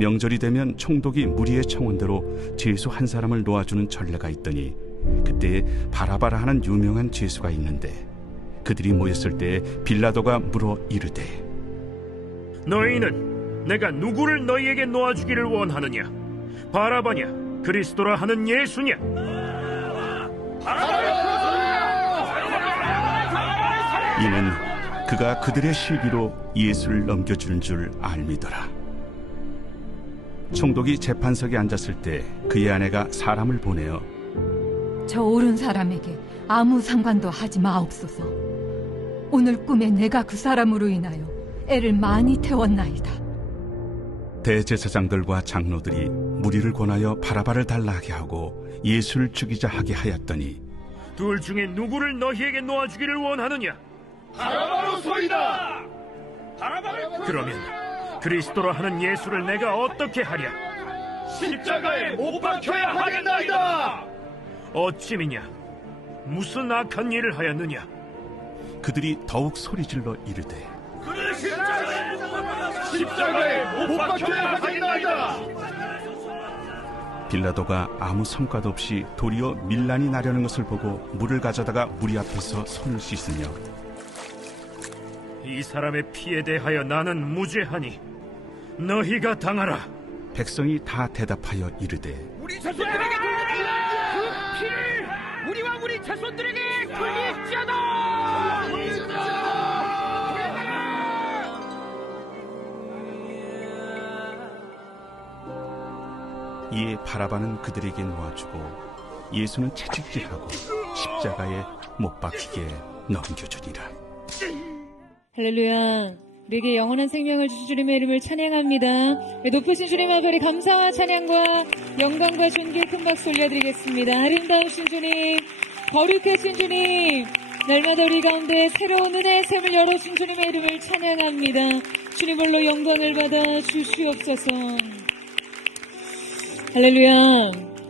명절이 되면 총독이 무리의 청원대로 죄수 한 사람을 놓아주는 전례가 있더니 그때에 바라바라 하는 유명한 죄수가 있는데 그들이 모였을 때 빌라도가 물어 이르되 너희는 내가 누구를 너희에게 놓아주기를 원하느냐? 바라바냐? 그리스도라 하는 예수냐? 이는 그가 그들의 실기로 예수를 넘겨주는 줄 알미더라. 총독이 재판석에 앉았을 때 그의 아내가 사람을 보내어 저 옳은 사람에게 아무 상관도 하지 마옵소서. 오늘 꿈에 내가 그 사람으로 인하여 애를 많이 태웠나이다. 대제사장들과 장로들이 무리를 권하여 바라바를 달라 하게 하고 예수를 죽이자 하게 하였더니 둘 중에 누구를 너희에게 놓아주기를 원하느냐? 바라바로소이다. 그러면 그리스도라 하는 예수를 내가 어떻게 하랴? 십자가에 못 박혀야 하겠나이다. 어찌미냐? 무슨 악한 일을 하였느냐? 그들이 더욱 소리질러 이르되 그를 십자가에 못 박혀야 하겠나이다. 빌라도가 아무 성과도 없이 도리어 밀란이 나려는 것을 보고 물을 가져다가 무리 앞에서 손을 씻으며 이 사람의 피에 대하여 나는 무죄하니 너희가 당하라. 백성이 다 대답하여 이르되 우리 자손들에게 돌리라. 그 피를 우리와 우리 자손들에게 돌릴지어다. 이에 바라바는 그들에게 놓아주고 예수는 채찍질하고 십자가에 못 박히게 넘겨주니라. 할렐루야. 우리에게 영원한 생명을 주신 주님의 이름을 찬양합니다. 높으신 주님 앞에 감사와 찬양과 영광과 존귀 큰 박수 올려드리겠습니다. 아름다우신 주님, 거룩하신 주님, 날마다 우리 가운데 새로운 은혜의 샘을 열어준 주님의 이름을 찬양합니다. 주님 홀로 영광을 받아 주시옵소서. 할렐루야.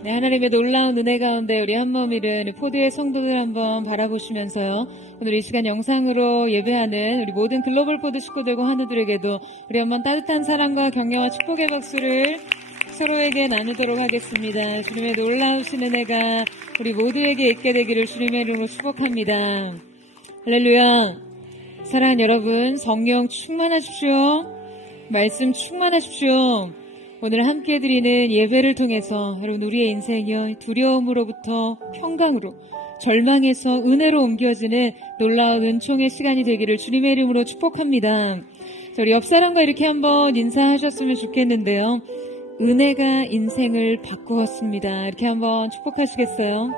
네, 하나님의 놀라운 은혜 가운데 우리 한몸일은 포도의 성도들 한번 바라보시면서요. 오늘 이 시간 영상으로 예배하는 우리 모든 글로벌 포드 식구들과 환우들에게도 우리 한번 따뜻한 사랑과 격려와 축복의 박수를 서로에게 나누도록 하겠습니다. 주님의 놀라우신 은혜가 우리 모두에게 있게 되기를 주님의 이름으로 축복합니다. 할렐루야. 사랑하는 여러분, 성령 충만하십시오. 말씀 충만하십시오. 오늘 함께 드리는 예배를 통해서 여러분 우리의 인생이 두려움으로부터 평강으로, 절망에서 은혜로 옮겨지는 놀라운 은총의 시간이 되기를 주님의 이름으로 축복합니다. 우리 옆 사람과 이렇게 한번 인사하셨으면 좋겠는데요. 은혜가 인생을 바꾸었습니다. 이렇게 한번 축복하시겠어요?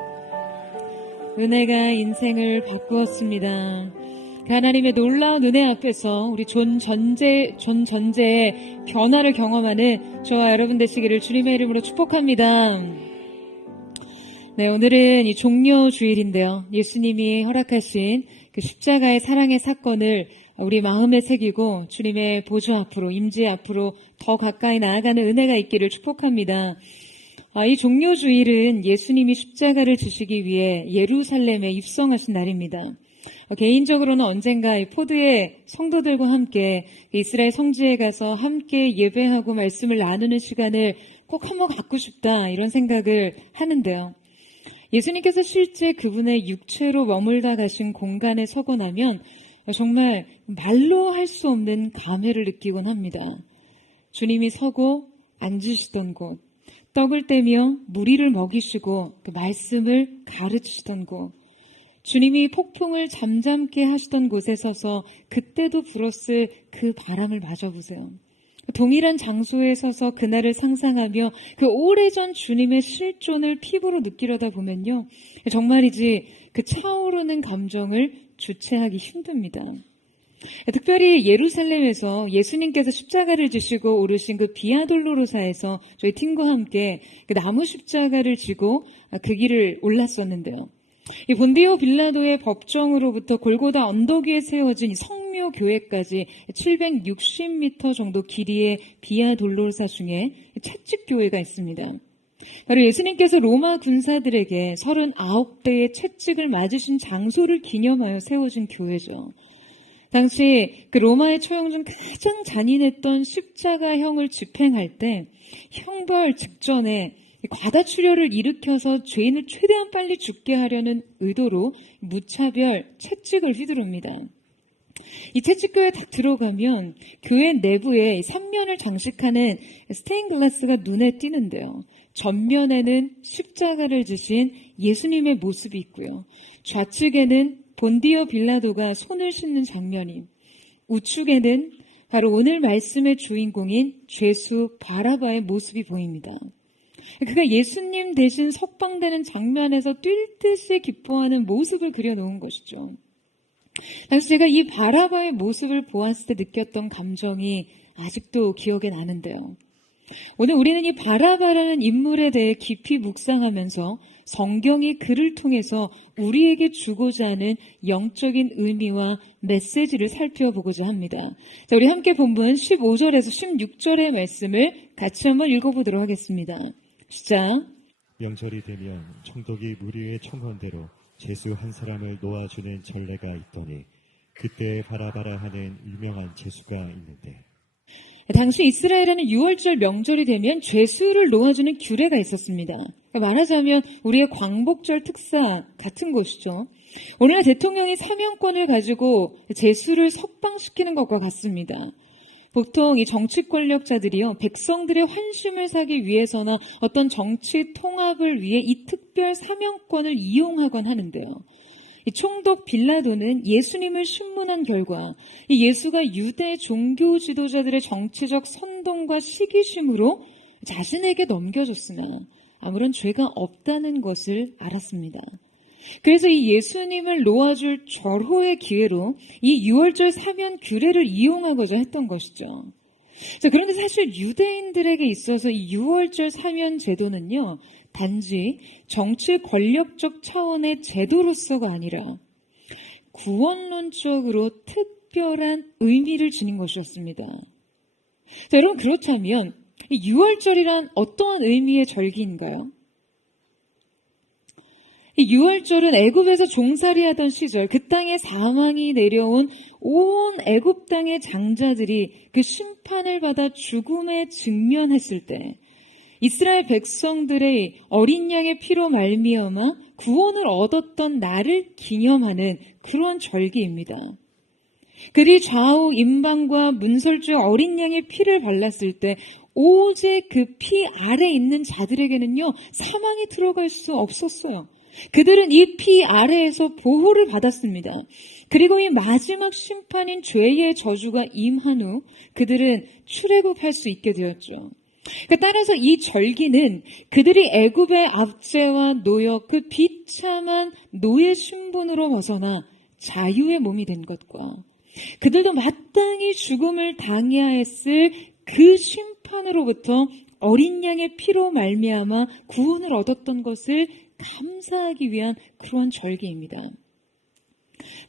은혜가 인생을 바꾸었습니다. 하나님의 놀라운 은혜 앞에서 우리 존 전제의 변화를 경험하는 저와 여러분 되시기를 주님의 이름으로 축복합니다. 네, 오늘은 이 종료주일인데요. 예수님이 허락하신 그 십자가의 사랑의 사건을 우리 마음에 새기고 주님의 보좌 앞으로, 임재 앞으로 더 가까이 나아가는 은혜가 있기를 축복합니다. 이 종료주일은 예수님이 십자가를 지시기 위해 예루살렘에 입성하신 날입니다. 개인적으로는 언젠가 이 포드의 성도들과 함께 이스라엘 성지에 가서 함께 예배하고 말씀을 나누는 시간을 꼭 한번 갖고 싶다 이런 생각을 하는데요. 예수님께서 실제 그분의 육체로 머물다 가신 공간에 서고 나면 정말 말로 할 수 없는 감회를 느끼곤 합니다. 주님이 서고 앉으시던 곳, 떡을 떼며 무리를 먹이시고 그 말씀을 가르치시던 곳, 주님이 폭풍을 잠잠케 하시던 곳에 서서 그때도 불었을 그 바람을 맞아보세요. 동일한 장소에 서서 그날을 상상하며 그 오래전 주님의 실존을 피부로 느끼려다 보면요. 정말이지 그 차오르는 감정을 주체하기 힘듭니다. 특별히 예루살렘에서 예수님께서 십자가를 지시고 오르신 그 비아돌로로사에서 저희 팀과 함께 그 나무 십자가를 지고 그 길을 올랐었는데요. 이 본디오 빌라도의 법정으로부터 골고다 언덕 위에 세워진 성묘 교회까지 760m 정도 길이의 비아돌로사 중에 채찍 교회가 있습니다. 바로 예수님께서 로마 군사들에게 39대의 채찍을 맞으신 장소를 기념하여 세워진 교회죠. 당시 그 로마의 처형 중 가장 잔인했던 십자가형을 집행할 때 형벌 직전에 과다출혈을 일으켜서 죄인을 최대한 빨리 죽게 하려는 의도로 무차별 채찍을 휘두릅니다. 이 채찍교에 딱 들어가면 교회 내부에 3면을 장식하는 스테인글라스가 눈에 띄는데요. 전면에는 십자가를 지신 예수님의 모습이 있고요. 좌측에는 본디오 빌라도가 손을 씻는 장면이, 우측에는 바로 오늘 말씀의 주인공인 죄수 바라바의 모습이 보입니다. 그가 예수님 대신 석방되는 장면에서 뛸 듯이 기뻐하는 모습을 그려놓은 것이죠. 당시 제가 이 바라바의 모습을 보았을 때 느꼈던 감정이 아직도 기억에 나는데요. 오늘 우리는 이 바라바라는 인물에 대해 깊이 묵상하면서 성경이 그를 통해서 우리에게 주고자 하는 영적인 의미와 메시지를 살펴보고자 합니다. 자, 우리 함께 본문 15절에서 16절의 말씀을 같이 한번 읽어보도록 하겠습니다. 시작. 명절이 되면 총독이 무리의 청헌대로 죄수 한 사람을 놓아주는 전례가 있더니 그때 바라바라 하는 유명한 죄수가 있는데, 당시 이스라엘에는 6월절 명절이 되면 죄수를 놓아주는 규례가 있었습니다. 말하자면 우리의 광복절 특사 같은 것이죠. 오늘날 대통령이 사면권을 가지고 죄수를 석방시키는 것과 같습니다. 보통 이 정치 권력자들이요, 백성들의 환심을 사기 위해서나 어떤 정치 통합을 위해 이 특별 사면권을 이용하곤 하는데요. 이 총독 빌라도는 예수님을 신문한 결과 이 예수가 유대 종교 지도자들의 정치적 선동과 시기심으로 자신에게 넘겨줬으나 아무런 죄가 없다는 것을 알았습니다. 그래서 이 예수님을 놓아줄 절호의 기회로 이 6월절 사면 규례를 이용하고자 했던 것이죠. 자, 그런데 사실 유대인들에게 있어서 이 6월절 사면 제도는요, 단지 정치 권력적 차원의 제도로서가 아니라 구원론적으로 특별한 의미를 지닌 것이었습니다. 자, 여러분, 그렇다면 이 6월절이란 어떠한 의미의 절기인가요? 이 6월절은 애굽에서 종살이하던 시절 그 땅에 사망이 내려온 온 애굽 땅의 장자들이 그 심판을 받아 죽음에 직면했을 때 이스라엘 백성들의 어린 양의 피로 말미암아 구원을 얻었던 날을 기념하는 그런 절기입니다. 그들이 좌우 임방과 문설주의 어린 양의 피를 발랐을 때 오직 그 피 아래 있는 자들에게는요, 사망이 들어갈 수 없었어요. 그들은 이 피 아래에서 보호를 받았습니다. 그리고 이 마지막 심판인 죄의 저주가 임한 후 그들은 출애굽할 수 있게 되었죠. 따라서 이 절기는 그들이 애굽의 압제와 노역, 그 비참한 노예 신분으로 벗어나 자유의 몸이 된 것과 그들도 마땅히 죽음을 당해야 했을 그 심판으로부터 어린 양의 피로 말미암아 구원을 얻었던 것을 감사하기 위한 그러한 절기입니다.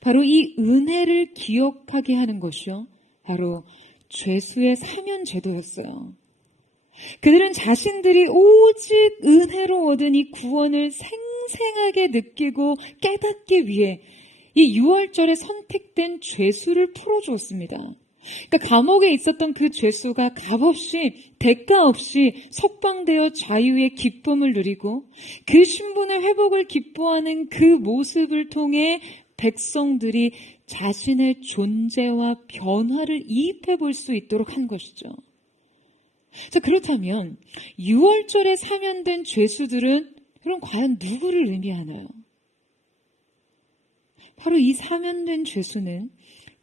바로 이 은혜를 기억하게 하는 것이요, 바로 죄수의 사면 제도였어요. 그들은 자신들이 오직 은혜로 얻은 이 구원을 생생하게 느끼고 깨닫기 위해 이 6월절에 선택된 죄수를 풀어주었습니다. 그러니까 감옥에 있었던 그 죄수가 값없이, 대가 없이 석방되어 자유의 기쁨을 누리고 그 신분의 회복을 기뻐하는 그 모습을 통해 백성들이 자신의 존재와 변화를 이입해 볼 수 있도록 한 것이죠. 자, 그렇다면 6월절에 사면된 죄수들은 그럼 과연 누구를 의미하나요? 바로 이 사면된 죄수는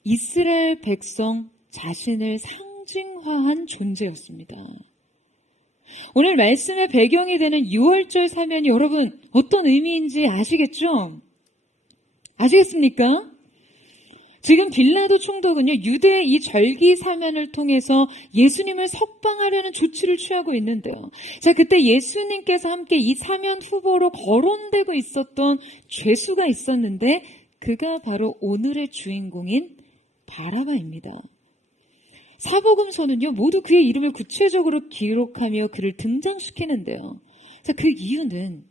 이스라엘 백성 자신을 상징화한 존재였습니다. 오늘 말씀의 배경이 되는 6월절 사면이 여러분 어떤 의미인지 아시겠죠? 아시겠습니까? 지금 빌라도 총독은요, 유대의 이 절기 사면을 통해서 예수님을 석방하려는 조치를 취하고 있는데요. 자, 그때 예수님께서 함께 이 사면 후보로 거론되고 있었던 죄수가 있었는데 그가 바로 오늘의 주인공인 바라바입니다. 사복음서는요, 모두 그의 이름을 구체적으로 기록하며 그를 등장시키는데요. 자, 그 이유는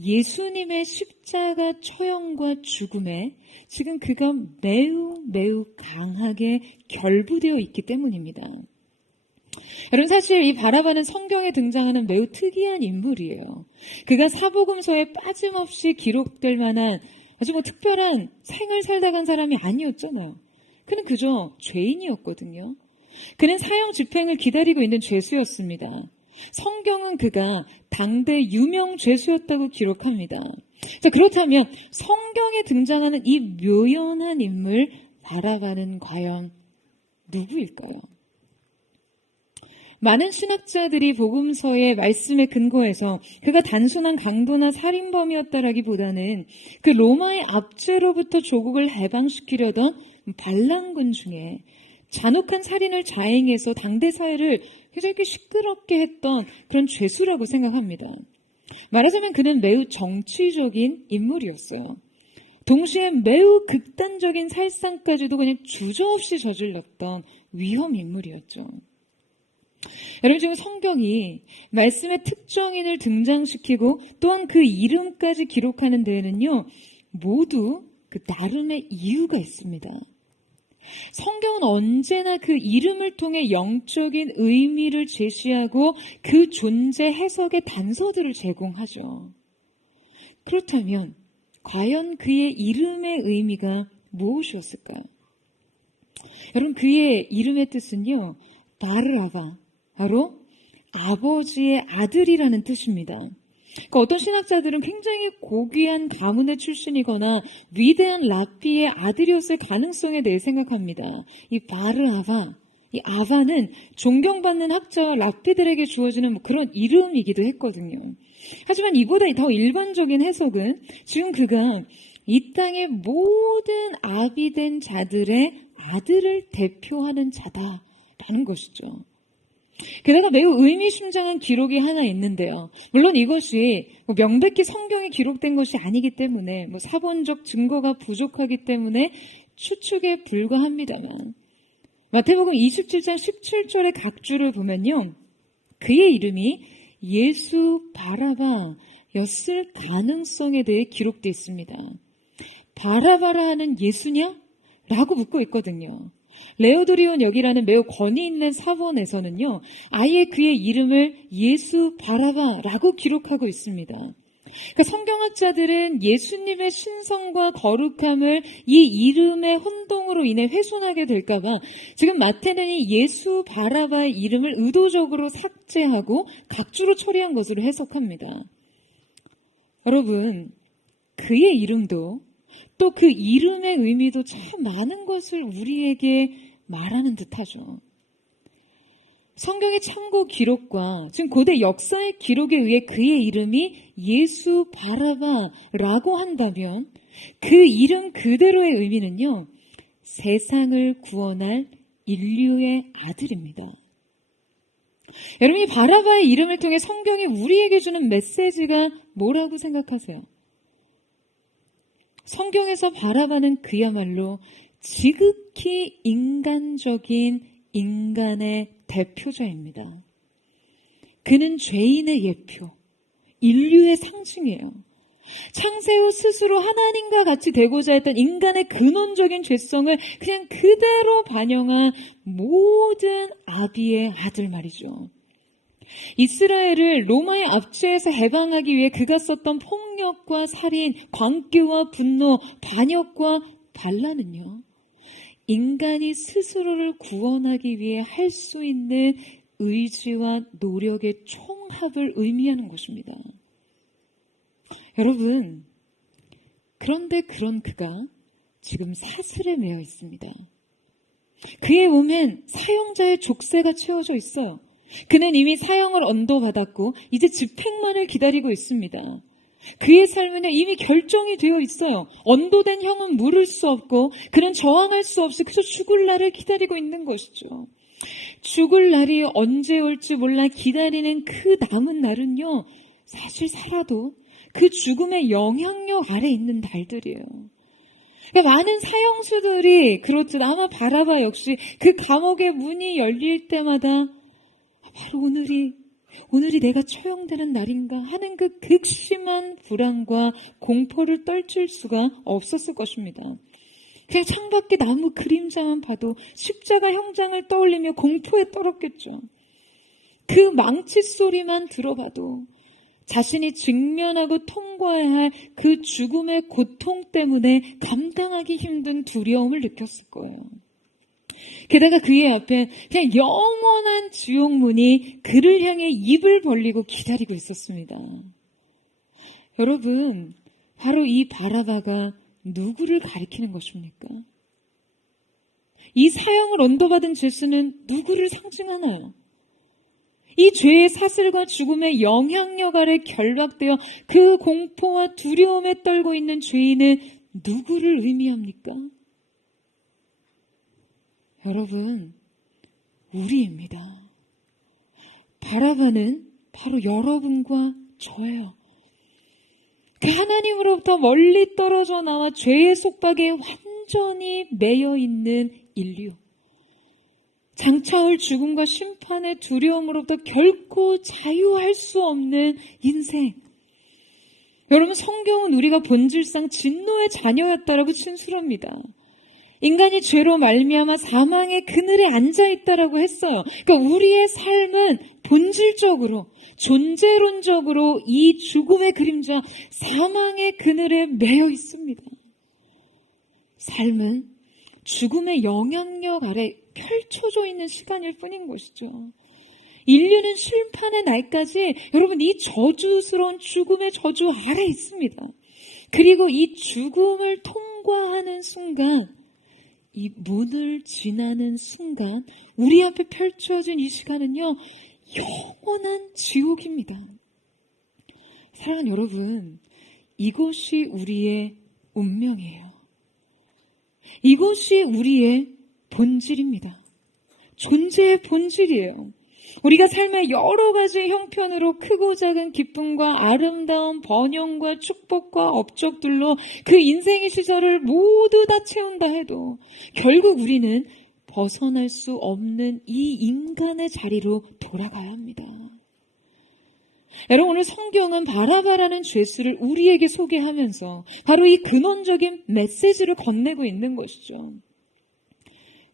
예수님의 십자가 처형과 죽음에 지금 그가 매우 매우 강하게 결부되어 있기 때문입니다. 여러분, 사실 이 바라바는 성경에 등장하는 매우 특이한 인물이에요. 그가 사복음서에 빠짐없이 기록될 만한 아주 특별한 생을 살다 간 사람이 아니었잖아요. 그는 그저 죄인이었거든요. 그는 사형 집행을 기다리고 있는 죄수였습니다. 성경은 그가 당대 유명 죄수였다고 기록합니다. 자, 그렇다면 성경에 등장하는 이 묘연한 인물 바라바는 과연 누구일까요? 많은 신학자들이 복음서의 말씀에 근거해서 그가 단순한 강도나 살인범이었다라기보다는 그 로마의 압제로부터 조국을 해방시키려던 반란군 중에 잔혹한 살인을 자행해서 당대 사회를 굉장히 시끄럽게 했던 그런 죄수라고 생각합니다. 말하자면 그는 매우 정치적인 인물이었어요. 동시에 매우 극단적인 살상까지도 그냥 주저없이 저질렀던 위험 인물이었죠. 여러분, 지금 성경이 말씀의 특정인을 등장시키고 또한 그 이름까지 기록하는 데에는요, 모두 그 나름의 이유가 있습니다. 성경은 언제나 그 이름을 통해 영적인 의미를 제시하고 그 존재 해석의 단서들을 제공하죠. 그렇다면 과연 그의 이름의 의미가 무엇이었을까요? 여러분, 그의 이름의 뜻은요, 바르아바, 바로 아버지의 아들이라는 뜻입니다. 그러니까 어떤 신학자들은 굉장히 고귀한 가문의 출신이거나 위대한 랍비의 아들이었을 가능성에 대해 생각합니다. 이 바르아바, 이 아바는 존경받는 학자와 랍비들에게 주어지는 그런 이름이기도 했거든요. 하지만 이보다 더 일반적인 해석은 지금 그가 이 땅의 모든 아비된 자들의 아들을 대표하는 자다라는 것이죠. 게다가 매우 의미심장한 기록이 하나 있는데요. 물론 이것이 명백히 성경에 기록된 것이 아니기 때문에 사본적 증거가 부족하기 때문에 추측에 불과합니다만, 마태복음 27장 17절의 각주를 보면요, 그의 이름이 예수 바라바였을 가능성에 대해 기록되어 있습니다. 바라바라 하는 예수냐? 라고 묻고 있거든요. 레오드리온 역이라는 매우 권위 있는 사본에서는요, 아예 그의 이름을 예수 바라바라고 기록하고 있습니다. 그러니까 성경학자들은 예수님의 신성과 거룩함을 이 이름의 혼동으로 인해 훼손하게 될까봐 지금 마태는 이 예수 바라바의 이름을 의도적으로 삭제하고 각주로 처리한 것으로 해석합니다. 여러분, 그의 이름도 또 그 이름의 의미도 참 많은 것을 우리에게 말하는 듯하죠. 성경의 참고 기록과 지금 고대 역사의 기록에 의해 그의 이름이 예수 바라바라고 한다면 그 이름 그대로의 의미는요, 세상을 구원할 인류의 아들입니다. 여러분이 바라바의 이름을 통해 성경이 우리에게 주는 메시지가 뭐라고 생각하세요? 성경에서 바라바는 그야말로 지극히 인간적인 인간의 대표자입니다. 그는 죄인의 예표, 인류의 상징이에요. 창세 후 스스로 하나님과 같이 되고자 했던 인간의 근원적인 죄성을 그냥 그대로 반영한 모든 아비의 아들 말이죠. 이스라엘을 로마의 압제에서 해방하기 위해 그가 썼던 폭력과 살인, 광기와 분노, 반역과 반란은요, 인간이 스스로를 구원하기 위해 할 수 있는 의지와 노력의 총합을 의미하는 것입니다. 여러분, 그런데 그런 그가 지금 사슬에 매여 있습니다. 그의 몸엔 사형자의 족쇄가 채워져 있어요. 그는 이미 사형을 언도받았고 이제 집행만을 기다리고 있습니다. 그의 삶은 이미 결정이 되어 있어요. 언도된 형은 물을 수 없고 그는 저항할 수 없이 그저 죽을 날을 기다리고 있는 것이죠. 죽을 날이 언제 올지 몰라 기다리는 그 남은 날은요, 사실 살아도 그 죽음의 영향력 아래 있는 날들이에요. 그러니까 많은 사형수들이 그렇듯 아마 바라바 역시 그 감옥의 문이 열릴 때마다 바로 오늘이 내가 처형되는 날인가 하는 그 극심한 불안과 공포를 떨칠 수가 없었을 것입니다. 그냥 창밖에 나무 그림자만 봐도 십자가 형장을 떠올리며 공포에 떨었겠죠. 그 망치 소리만 들어봐도 자신이 직면하고 통과해야 할 그 죽음의 고통 때문에 감당하기 힘든 두려움을 느꼈을 거예요. 게다가 그의 앞에 그냥 영원한 지옥문이 그를 향해 입을 벌리고 기다리고 있었습니다. 여러분, 바로 이 바라바가 누구를 가리키는 것입니까? 이 사형을 언도받은 제수는 누구를 상징하나요? 이 죄의 사슬과 죽음의 영향력 아래 결박되어 그 공포와 두려움에 떨고 있는 죄인은 누구를 의미합니까? 여러분, 우리입니다. 바라바는 바로 여러분과 저예요. 그 하나님으로부터 멀리 떨어져 나와 죄의 속박에 완전히 매여 있는 인류. 장차올 죽음과 심판의 두려움으로부터 결코 자유할 수 없는 인생. 여러분, 성경은 우리가 본질상 진노의 자녀였다라고 진술합니다. 인간이 죄로 말미암아 사망의 그늘에 앉아있다라고 했어요. 그러니까 우리의 삶은 본질적으로, 존재론적으로 이 죽음의 그림자, 사망의 그늘에 매여 있습니다. 삶은 죽음의 영향력 아래 펼쳐져 있는 시간일 뿐인 것이죠. 인류는 심판의 날까지 여러분 이 저주스러운 죽음의 저주 아래 있습니다. 그리고 이 죽음을 통과하는 순간, 이 문을 지나는 순간 우리 앞에 펼쳐진 이 시간은요, 영원한 지옥입니다. 사랑하는 여러분, 이것이 우리의 운명이에요. 이것이 우리의 본질입니다. 존재의 본질이에요. 우리가 삶의 여러 가지 형편으로 크고 작은 기쁨과 아름다운 번영과 축복과 업적들로 그 인생의 시절을 모두 다 채운다 해도 결국 우리는 벗어날 수 없는 이 인간의 자리로 돌아가야 합니다. 여러분, 오늘 성경은 바라바라는 죄수를 우리에게 소개하면서 바로 이 근원적인 메시지를 건네고 있는 것이죠.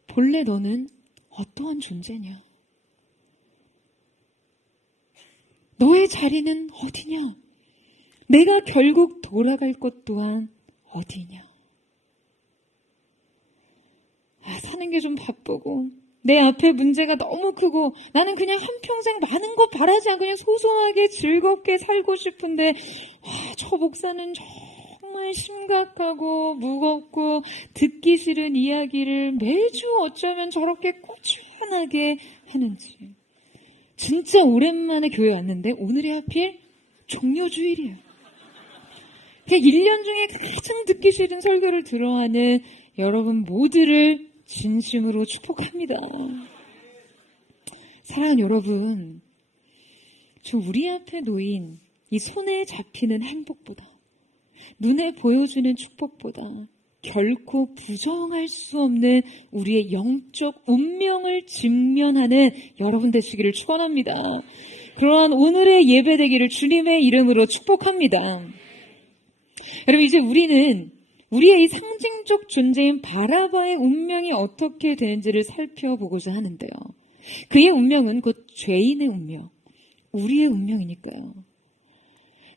본래 너는 어떠한 존재냐? 너의 자리는 어디냐? 내가 결국 돌아갈 것 또한 어디냐? 사는 게 좀 바쁘고 내 앞에 문제가 너무 크고 나는 그냥 한평생 많은 거 바라지 않고 그냥 소소하게 즐겁게 살고 싶은데 저 목사는 정말 심각하고 무겁고 듣기 싫은 이야기를 매주 어쩌면 저렇게 꾸준하게 하는지. 진짜 오랜만에 교회 왔는데 오늘이 하필 종료주일이에요. 그냥 1년 중에 가장 듣기 싫은 설교를 들어하는 여러분 모두를 진심으로 축복합니다. 사랑하는 여러분, 저 우리 앞에 놓인 이 손에 잡히는 행복보다, 눈에 보여주는 축복보다 결코 부정할 수 없는 우리의 영적 운명을 직면하는 여러분 되시기를 축원합니다. 그러한 오늘의 예배 되기를 주님의 이름으로 축복합니다. 여러분, 이제 우리는 우리의 이 상징적 존재인 바라바의 운명이 어떻게 되는지를 살펴보고자 하는데요. 그의 운명은 곧 죄인의 운명, 우리의 운명이니까요.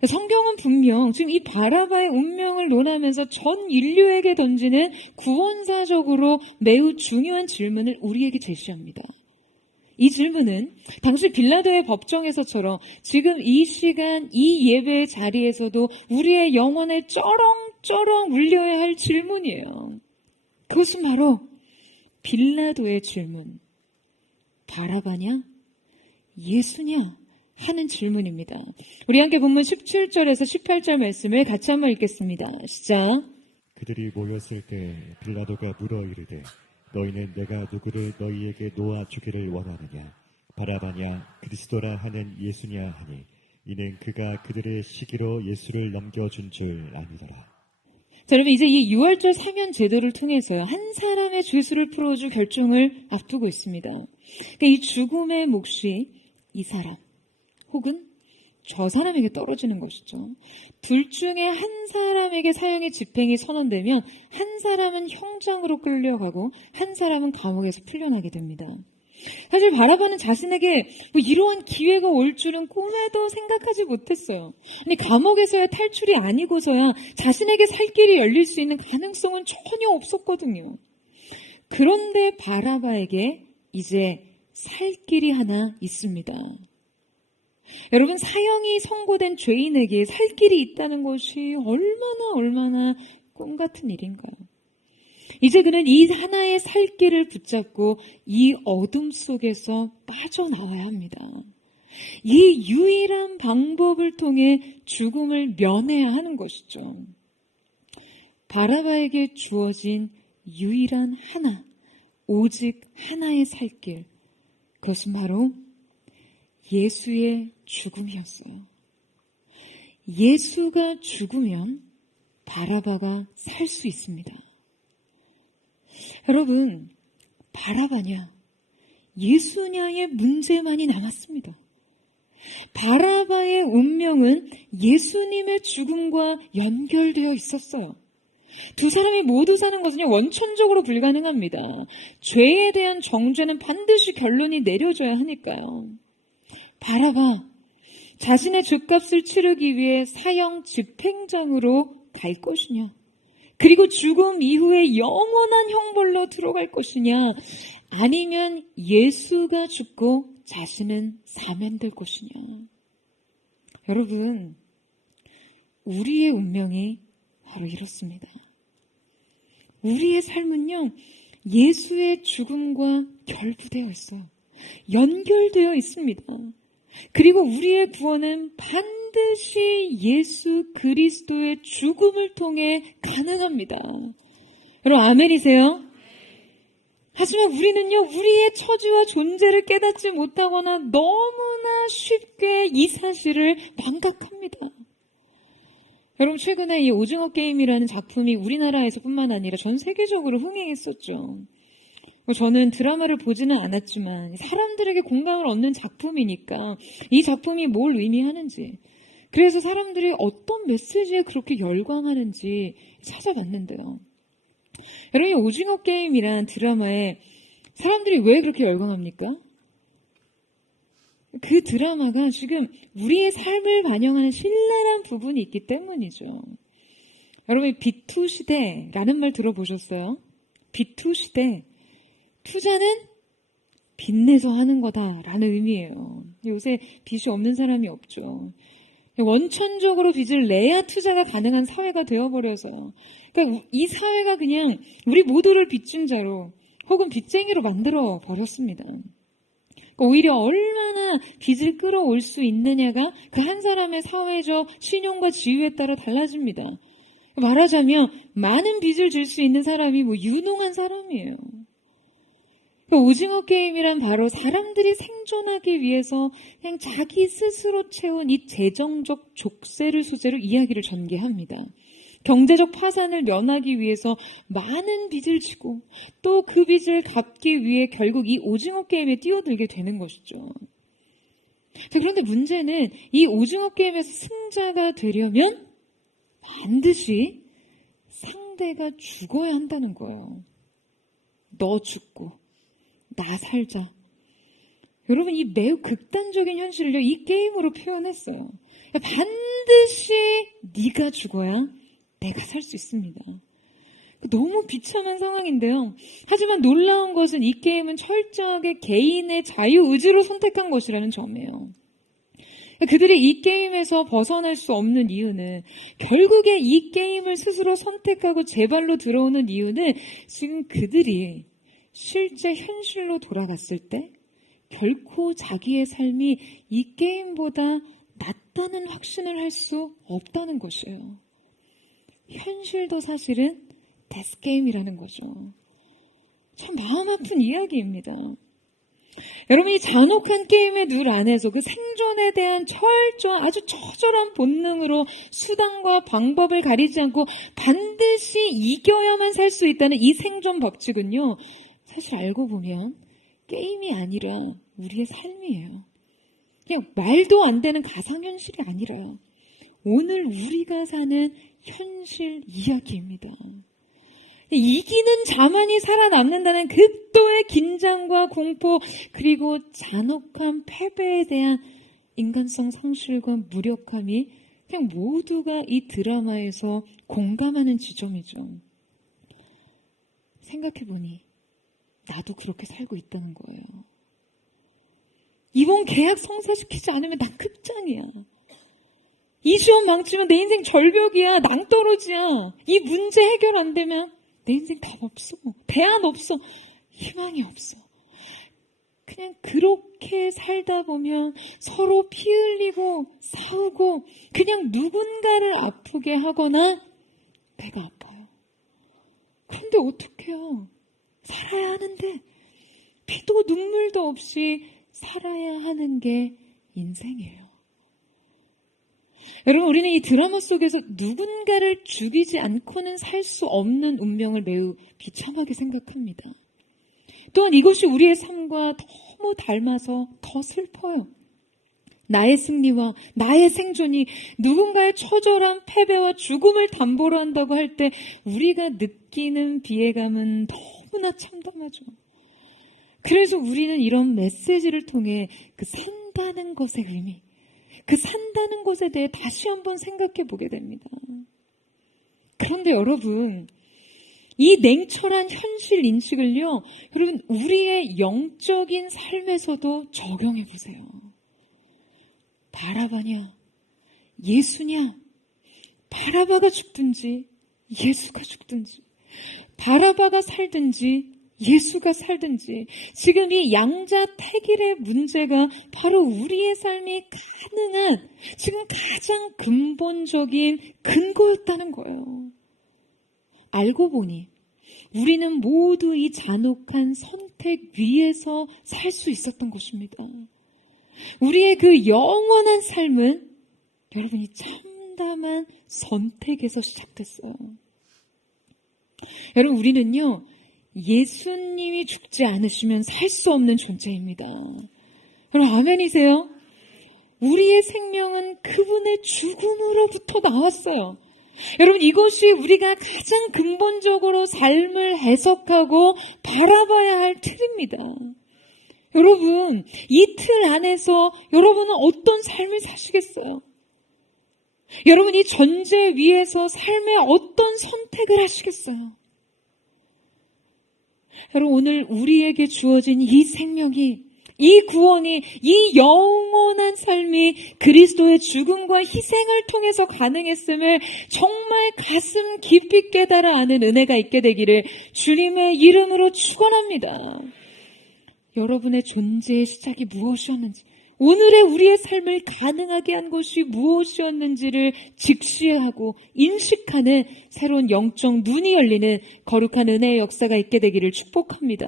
성경은 분명 지금 이 바라바의 운명을 논하면서 전 인류에게 던지는 구원사적으로 매우 중요한 질문을 우리에게 제시합니다. 이 질문은 당시 빌라도의 법정에서처럼 지금 이 시간 이 예배의 자리에서도 우리의 영혼에 쩌렁쩌렁 울려야 할 질문이에요. 그것은 바로 빌라도의 질문. 바라바냐? 예수냐? 하는 질문입니다. 우리 함께 본문 17절에서 18절 말씀을 같이 한번 읽겠습니다. 시작. 그들이 모였을 때 빌라도가 물어 이르되 너희는 내가 누구를 너희에게 놓아 주기를 원하느냐? 바라바냐 그리스도라 하는 예수냐 하니 이는 그가 그들의 시기로 예수를 넘겨준 줄 아니더라. 자, 여러분, 이제 이 유월절 사면 제도를 통해서요, 한 사람의 죄수를 풀어줄 결정을 앞두고 있습니다. 그러니까 이 죽음의 몫이 이 사람 혹은 저 사람에게 떨어지는 것이죠. 둘 중에 한 사람에게 사형의 집행이 선언되면 한 사람은 현장으로 끌려가고 한 사람은 감옥에서 풀려나게 됩니다. 사실 바라바는 자신에게 이러한 기회가 올 줄은 꿈에도 생각하지 못했어요. 아니, 감옥에서야 탈출이 아니고서야 자신에게 살 길이 열릴 수 있는 가능성은 전혀 없었거든요. 그런데 바라바에게 이제 살 길이 하나 있습니다. 여러분, 사형이 선고된 죄인에게 살 길이 있다는 것이 얼마나 꿈 같은 일인가요? 이제 그는 이 하나의 살 길을 붙잡고 이 어둠 속에서 빠져나와야 합니다. 이 유일한 방법을 통해 죽음을 면해야 하는 것이죠. 바라바에게 주어진 유일한 하나, 오직 하나의 살 길, 그것은 바로 예수의 죽음이었어요. 예수가 죽으면 바라바가 살 수 있습니다. 여러분, 바라바냐, 예수냐의 문제만이 남았습니다. 바라바의 운명은 예수님의 죽음과 연결되어 있었어요. 두 사람이 모두 사는 것은 원천적으로 불가능합니다. 죄에 대한 정죄는 반드시 결론이 내려져야 하니까요. 바라바, 자신의 죄값을 치르기 위해 사형 집행장으로 갈 것이냐, 그리고 죽음 이후에 영원한 형벌로 들어갈 것이냐, 아니면 예수가 죽고 자신은 사면될 것이냐. 여러분, 우리의 운명이 바로 이렇습니다. 우리의 삶은요, 예수의 죽음과 결부되어 있어요. 연결되어 있습니다. 그리고 우리의 구원은 반드시 예수 그리스도의 죽음을 통해 가능합니다. 여러분, 아멘이세요? 하지만 우리는요, 우리의 처지와 존재를 깨닫지 못하거나 너무나 쉽게 이 사실을 망각합니다. 여러분, 최근에 이 오징어 게임이라는 작품이 우리나라에서뿐만 아니라 전 세계적으로 흥행했었죠. 저는 드라마를 보지는 않았지만 사람들에게 공감을 얻는 작품이니까 이 작품이 뭘 의미하는지, 그래서 사람들이 어떤 메시지에 그렇게 열광하는지 찾아봤는데요. 여러분, 오징어 게임이란 드라마에 사람들이 왜 그렇게 열광합니까? 그 드라마가 지금 우리의 삶을 반영하는 신랄한 부분이 있기 때문이죠. 여러분, B2 시대라는 말 들어보셨어요? B2 시대. 투자는 빚내서 하는 거다라는 의미예요. 요새 빚이 없는 사람이 없죠. 원천적으로 빚을 내야 투자가 가능한 사회가 되어버려서, 그러니까 이 사회가 그냥 우리 모두를 빚준자로 혹은 빚쟁이로 만들어 버렸습니다. 그러니까 오히려 얼마나 빚을 끌어올 수 있느냐가 그 한 사람의 사회적 신용과 지위에 따라 달라집니다. 말하자면 많은 빚을 질 수 있는 사람이 유능한 사람이에요. 오징어 게임이란 바로 사람들이 생존하기 위해서 그냥 자기 스스로 채운 이 재정적 족쇄를 소재로 이야기를 전개합니다. 경제적 파산을 면하기 위해서 많은 빚을 지고 또 그 빚을 갚기 위해 결국 이 오징어 게임에 뛰어들게 되는 것이죠. 자, 그런데 문제는 이 오징어 게임에서 승자가 되려면 반드시 상대가 죽어야 한다는 거예요. 너 죽고 나 살자. 여러분, 이 매우 극단적인 현실을요, 이 게임으로 표현했어요. 반드시 네가 죽어야 내가 살 수 있습니다. 너무 비참한 상황인데요. 하지만 놀라운 것은 이 게임은 철저하게 개인의 자유의지로 선택한 것이라는 점이에요. 그들이 이 게임에서 벗어날 수 없는 이유는, 결국에 이 게임을 스스로 선택하고 제 발로 들어오는 이유는 지금 그들이 실제 현실로 돌아갔을 때 결코 자기의 삶이 이 게임보다 낫다는 확신을 할 수 없다는 것이에요. 현실도 사실은 데스게임이라는 거죠. 참 마음 아픈 이야기입니다. 여러분, 이 잔혹한 게임의 룰 안에서 그 생존에 대한 아주 처절한 본능으로 수단과 방법을 가리지 않고 반드시 이겨야만 살 수 있다는 이 생존 법칙은요, 사실 알고 보면 게임이 아니라 우리의 삶이에요. 그냥 말도 안 되는 가상현실이 아니라 오늘 우리가 사는 현실 이야기입니다. 이기는 자만이 살아남는다는 극도의 긴장과 공포, 그리고 잔혹한 패배에 대한 인간성 상실과 무력함이 그냥 모두가 이 드라마에서 공감하는 지점이죠. 생각해보니 나도 그렇게 살고 있다는 거예요. 이번 계약 성사시키지 않으면 난 끝장이야. 이 시험 망치면 내 인생 절벽이야. 낭떠러지야. 이 문제 해결 안 되면 내 인생 답 없어. 대안 없어. 희망이 없어. 그냥 그렇게 살다 보면 서로 피 흘리고 싸우고 그냥 누군가를 아프게 하거나 배가 아파요. 그런데 어떡해요? 살아야 하는데 피도 눈물도 없이 살아야 하는 게 인생이에요. 여러분, 우리는 이 드라마 속에서 누군가를 죽이지 않고는 살 수 없는 운명을 매우 비참하게 생각합니다. 또한 이것이 우리의 삶과 너무 닮아서 더 슬퍼요. 나의 승리와 나의 생존이 누군가의 처절한 패배와 죽음을 담보로 한다고 할 때 우리가 느끼는 비애감은 너무나 참담하죠. 그래서 우리는 이런 메시지를 통해 그 산다는 것의 의미, 그 산다는 것에 대해 다시 한번 생각해 보게 됩니다. 그런데 여러분, 이 냉철한 현실 인식을요, 여러분, 우리의 영적인 삶에서도 적용해 보세요. 바라바냐, 예수냐, 바라바가 죽든지 예수가 죽든지, 바라바가 살든지 예수가 살든지, 지금 이 양자택일의 문제가 바로 우리의 삶이 가능한 지금 가장 근본적인 근거였다는 거예요. 알고 보니 우리는 모두 이 잔혹한 선택 위에서 살 수 있었던 것입니다. 우리의 그 영원한 삶은 여러분이 참담한 선택에서 시작됐어요. 여러분, 우리는요, 예수님이 죽지 않으시면 살 수 없는 존재입니다. 여러분, 아멘이세요? 우리의 생명은 그분의 죽음으로부터 나왔어요. 여러분, 이것이 우리가 가장 근본적으로 삶을 해석하고 바라봐야 할 틀입니다. 여러분, 이 틀 안에서 여러분은 어떤 삶을 사시겠어요? 여러분, 이 전제 위에서 삶의 어떤 선택을 하시겠어요? 여러분, 오늘 우리에게 주어진 이 생명이, 이 구원이, 이 영원한 삶이 그리스도의 죽음과 희생을 통해서 가능했음을 정말 가슴 깊이 깨달아 아는 은혜가 있게 되기를 주님의 이름으로 축원합니다. 여러분의 존재의 시작이 무엇이었는지, 오늘의 우리의 삶을 가능하게 한 것이 무엇이었는지를 직시하고 인식하는 새로운 영적 눈이 열리는 거룩한 은혜의 역사가 있게 되기를 축복합니다.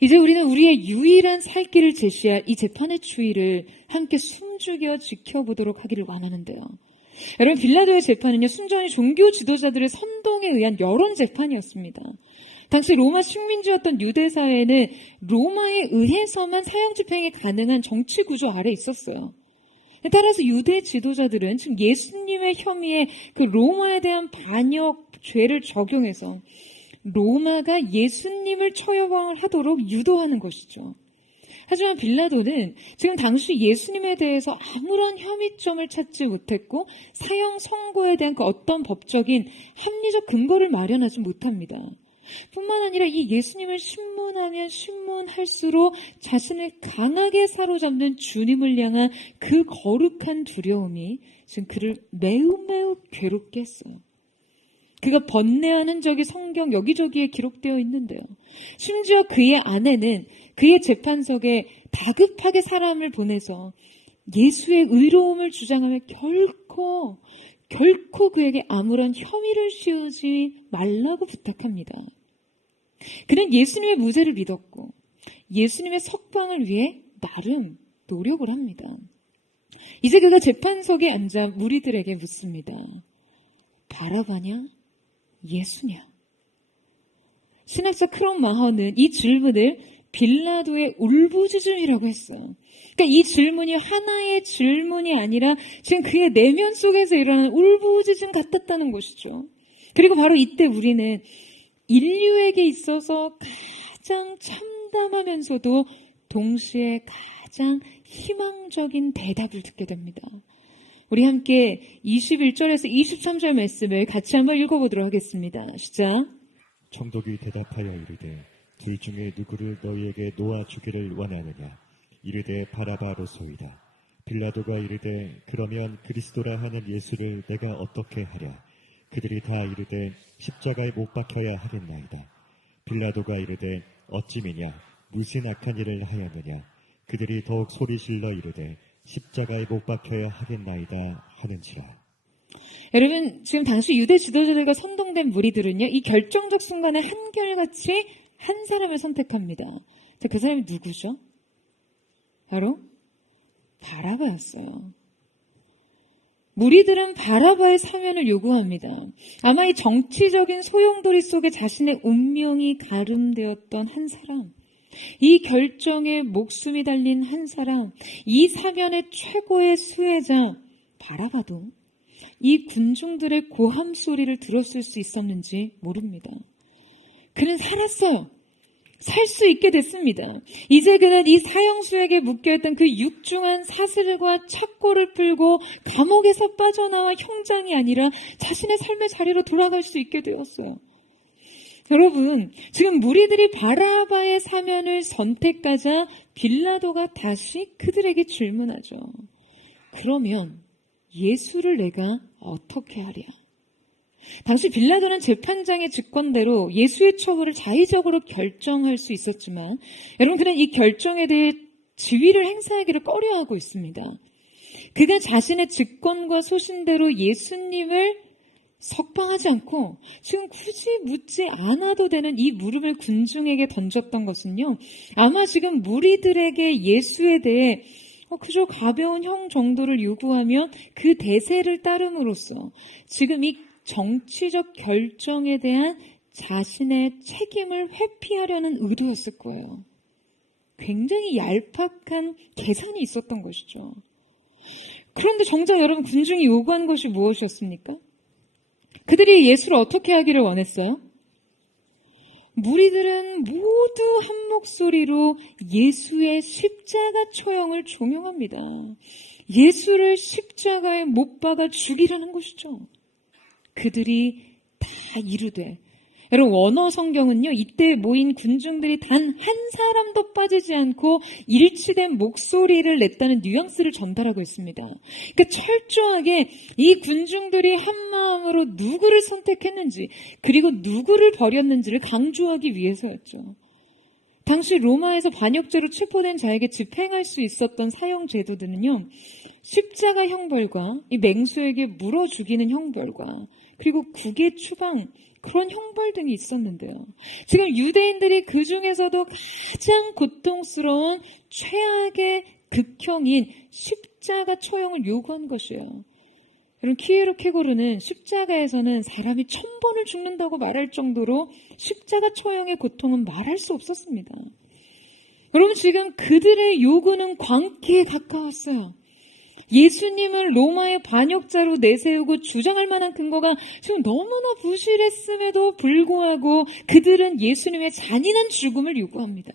이제 우리는 우리의 유일한 살 길을 제시할 이 재판의 추이를 함께 숨죽여 지켜보도록 하기를 원하는데요. 여러분, 빌라도의 재판은요, 순전히 종교 지도자들의 선동에 의한 여론 재판이었습니다. 당시 로마 식민지였던 유대 사회는 로마에 의해서만 사형 집행이 가능한 정치 구조 아래 있었어요. 따라서 유대 지도자들은 지금 예수님의 혐의에 그 로마에 대한 반역 죄를 적용해서 로마가 예수님을 처형하도록 유도하는 것이죠. 하지만 빌라도는 지금 당시 예수님에 대해서 아무런 혐의점을 찾지 못했고 사형 선고에 대한 그 어떤 법적인 합리적 근거를 마련하지 못합니다. 뿐만 아니라 이 예수님을 신문하면 신문할수록 자신을 강하게 사로잡는 주님을 향한 그 거룩한 두려움이 지금 그를 매우 괴롭게 했어요. 그가 번뇌하는 적이 성경 여기저기에 기록되어 있는데요. 심지어 그의 아내는 그의 재판석에 다급하게 사람을 보내서 예수의 의로움을 주장하며 결코 그에게 아무런 혐의를 씌우지 말라고 부탁합니다. 그는 예수님의 무죄를 믿었고 예수님의 석방을 위해 나름 노력을 합니다. 이제 그가 재판석에 앉아 무리들에게 묻습니다. 바라바냐? 예수냐? 신학자 크롬 마허는 이 질문을 빌라도의 울부짖음이라고 했어요. 그러니까 이 질문이 하나의 질문이 아니라 지금 그의 내면 속에서 일어나는 울부짖음 같았다는 것이죠. 그리고 바로 이때 우리는 인류에게 있어서 가장 참담하면서도 동시에 가장 희망적인 대답을 듣게 됩니다. 우리 함께 21절에서 23절 말씀을 같이 한번 읽어보도록 하겠습니다. 시작. 총독이 대답하여 이르되 길 중에 누구를 너희에게 놓아주기를 원하느냐 이르되 바라바로소이다. 빌라도가 이르되 그러면 그리스도라 하는 예수를 내가 어떻게 하랴. 그들이 다 이르되 십자가에 못 박혀야 하겠나이다. 빌라도가 이르되 어찌미냐 무슨 악한 일을 하였느냐. 그들이 더욱 소리질러 이르되 십자가에 못 박혀야 하겠나이다 하는지라. 여러분, 지금 당시 유대 지도자들과 선동된 무리들은요, 이 결정적 순간에 한결같이 한 사람을 선택합니다. 자, 그 사람이 누구죠? 바로 바라바였어요. 무리들은 바라바의 사면을 요구합니다. 아마 이 정치적인 소용돌이 속에 자신의 운명이 가름되었던 한 사람, 이 결정에 목숨이 달린 한 사람, 이 사면의 최고의 수혜자 바라바도 이 군중들의 고함 소리를 들었을 수 있었는지 모릅니다. 그는 살았어요. 살 수 있게 됐습니다. 이제 그는 이 사형수에게 묶여있던 그 육중한 사슬과 착고를 풀고 감옥에서 빠져나와 형장이 아니라 자신의 삶의 자리로 돌아갈 수 있게 되었어요. 여러분, 지금 무리들이 바라바의 사면을 선택하자 빌라도가 다시 그들에게 질문하죠. 그러면 예수를 내가 어떻게 하랴? 당시 빌라도는 재판장의 직권대로 예수의 처벌을 자의적으로 결정할 수 있었지만 여러분, 그는 이 결정에 대해 지위를 행사하기를 꺼려하고 있습니다. 그가 자신의 직권과 소신대로 예수님을 석방하지 않고 지금 굳이 묻지 않아도 되는 이 물음을 군중에게 던졌던 것은요, 아마 지금 무리들에게 예수에 대해 그저 가벼운 형 정도를 요구하면 그 대세를 따름으로써 지금 이 정치적 결정에 대한 자신의 책임을 회피하려는 의도였을 거예요. 굉장히 얄팍한 계산이 있었던 것이죠. 그런데 정작 여러분, 군중이 요구한 것이 무엇이었습니까? 그들이 예수를 어떻게 하기를 원했어요? 무리들은 모두 한 목소리로 예수의 십자가 처형을 종용합니다. 예수를 십자가에 못 박아 죽이라는 것이죠. 그들이 다 이르되, 여러분, 원어 성경은요, 이때 모인 군중들이 단 한 사람도 빠지지 않고 일치된 목소리를 냈다는 뉘앙스를 전달하고 있습니다. 그러니까 철저하게 이 군중들이 한 마음으로 누구를 선택했는지, 그리고 누구를 버렸는지를 강조하기 위해서였죠. 당시 로마에서 반역죄로 체포된 자에게 집행할 수 있었던 사형 제도들은요, 십자가 형벌과 이 맹수에게 물어 죽이는 형벌과 그리고 국의 추방, 그런 형벌 등이 있었는데요. 지금 유대인들이 그 중에서도 가장 고통스러운 최악의 극형인 십자가 처형을 요구한 것이에요. 여러분, 키에로 케고르는 십자가에서는 사람이 1000번을 죽는다고 말할 정도로 십자가 처형의 고통은 말할 수 없었습니다. 여러분, 지금 그들의 요구는 광기에 가까웠어요. 예수님을 로마의 반역자로 내세우고 주장할 만한 근거가 지금 너무나 부실했음에도 불구하고 그들은 예수님의 잔인한 죽음을 요구합니다.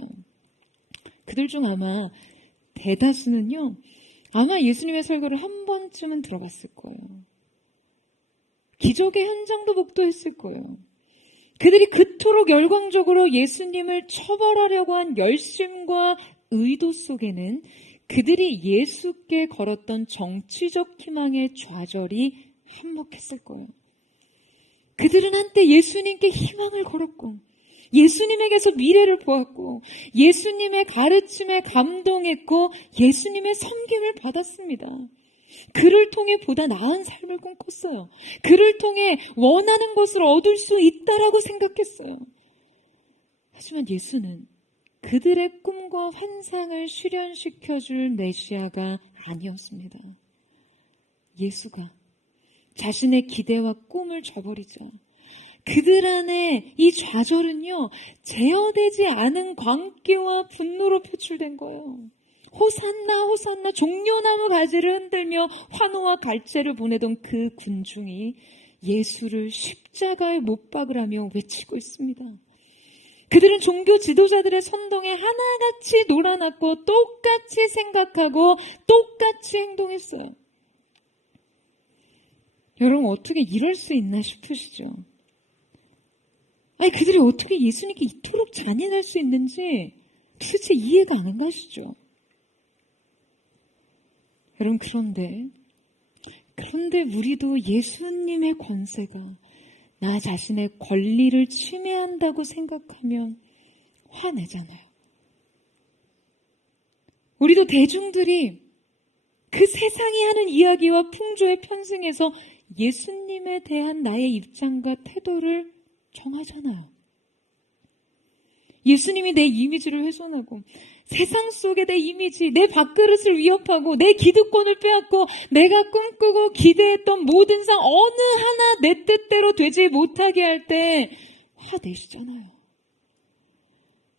그들 중 아마 대다수는요, 아마 예수님의 설교를 한 번쯤은 들어봤을 거예요. 기적의 현장도 목도했을 거예요. 그들이 그토록 열광적으로 예수님을 처벌하려고 한 열심과 의도 속에는 그들이 예수께 걸었던 정치적 희망의 좌절이 한몫했을 거예요. 그들은 한때 예수님께 희망을 걸었고, 예수님에게서 미래를 보았고, 예수님의 가르침에 감동했고, 예수님의 섬김을 받았습니다. 그를 통해 보다 나은 삶을 꿈꿨어요. 그를 통해 원하는 것을 얻을 수 있다라고 생각했어요. 하지만 예수는 그들의 꿈과 환상을 실현시켜줄 메시아가 아니었습니다. 예수가 자신의 기대와 꿈을 저버리자 그들 안에 이 좌절은요, 제어되지 않은 광기와 분노로 표출된 거예요. 호산나 호산나 종려나무 가지를 흔들며 환호와 갈채를 보내던 그 군중이 예수를 십자가에 못 박으라며 외치고 있습니다. 그들은 종교 지도자들의 선동에 하나같이 놀아났고 똑같이 생각하고 똑같이 행동했어요. 여러분, 어떻게 이럴 수 있나 싶으시죠? 아니, 그들이 어떻게 예수님께 이토록 잔인할 수 있는지 도대체 이해가 안 가시죠? 여러분, 그런데 우리도 예수님의 권세가 나 자신의 권리를 침해한다고 생각하면 화내잖아요. 우리도 대중들이 그 세상이 하는 이야기와 풍조에 편승해서 예수님에 대한 나의 입장과 태도를 정하잖아요. 예수님이 내 이미지를 훼손하고 세상 속의 내 이미지, 내 밥그릇을 위협하고 내 기득권을 빼앗고 내가 꿈꾸고 기대했던 모든 상 어느 하나 내 뜻대로 되지 못하게 할 때 화내시잖아요.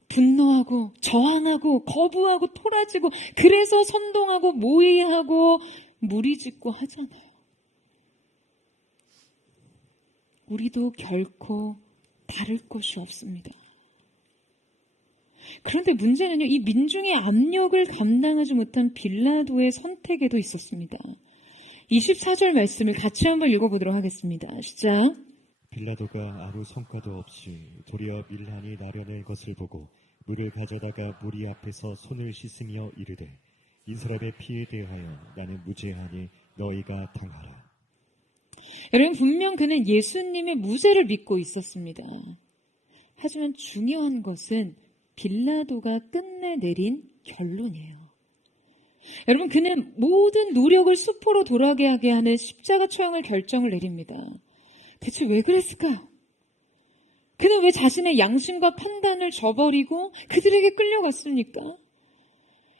분노하고 저항하고 거부하고 토라지고 그래서 선동하고 모의하고 무리짓고 하잖아요. 우리도 결코 다를 것이 없습니다. 그런데 문제는요, 이 민중의 압력을 감당하지 못한 빌라도의 선택에도 있었습니다. 24절 말씀을 같이 한번 읽어보도록 하겠습니다. 시작. 빌라도가 아무 성과도 없이 도리어 밀란이 나려낼 것을 보고 물을 가져다가 무리 앞에서 손을 씻으며 이르되 이 사람의 피에 대하여 나는 무죄하니 너희가 당하라. 여러분, 분명 그는 예수님의 무죄를 믿고 있었습니다. 하지만 중요한 것은 빌라도가 끝내 내린 결론이에요. 여러분, 그는 모든 노력을 수포로 돌아가게 하는 십자가 처형을 결정을 내립니다. 대체 왜 그랬을까요? 그는 왜 자신의 양심과 판단을 저버리고 그들에게 끌려갔습니까?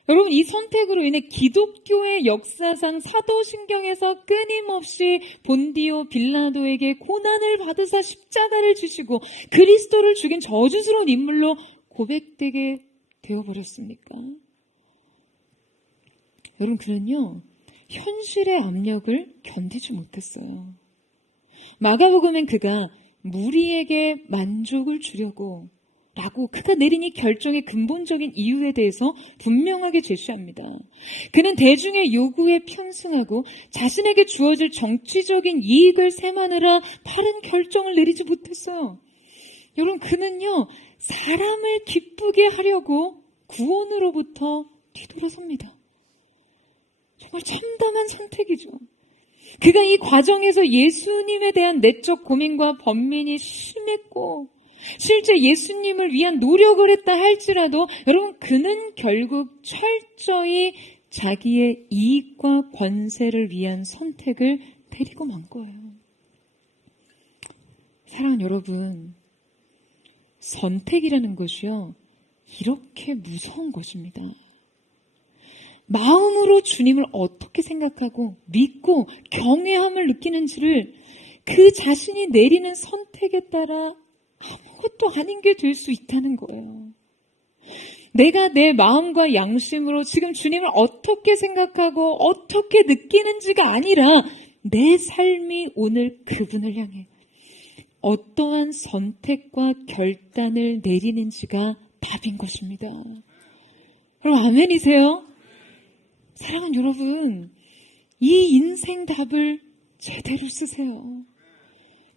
여러분, 이 선택으로 인해 기독교의 역사상 사도신경에서 끊임없이 본디오 빌라도에게 고난을 받으사 십자가를 지시고 그리스도를 죽인 저주스러운 인물로 고백되게 되어버렸습니까? 여러분, 그는요, 현실의 압력을 견디지 못했어요. 마가복음엔 그가 무리에게 만족을 주려고 라고 그가 내린 이 결정의 근본적인 이유에 대해서 분명하게 제시합니다. 그는 대중의 요구에 편승하고 자신에게 주어질 정치적인 이익을 세마느라 바른 결정을 내리지 못했어요. 여러분, 그는요, 사람을 기쁘게 하려고 구원으로부터 뒤돌아섭니다. 정말 참담한 선택이죠. 그가 이 과정에서 예수님에 대한 내적 고민과 번민이 심했고 실제 예수님을 위한 노력을 했다 할지라도 여러분, 그는 결국 철저히 자기의 이익과 권세를 위한 선택을 내리고 만 거예요. 사랑하는 여러분, 선택이라는 것이요, 이렇게 무서운 것입니다. 마음으로 주님을 어떻게 생각하고 믿고 경외함을 느끼는지를 그 자신이 내리는 선택에 따라 아무것도 아닌 게 될 수 있다는 거예요. 내가 내 마음과 양심으로 지금 주님을 어떻게 생각하고 어떻게 느끼는지가 아니라 내 삶이 오늘 그분을 향해 어떠한 선택과 결단을 내리는지가 답인 것입니다. 여러분, 아멘이세요? 사랑하는 여러분, 이 인생 답을 제대로 쓰세요.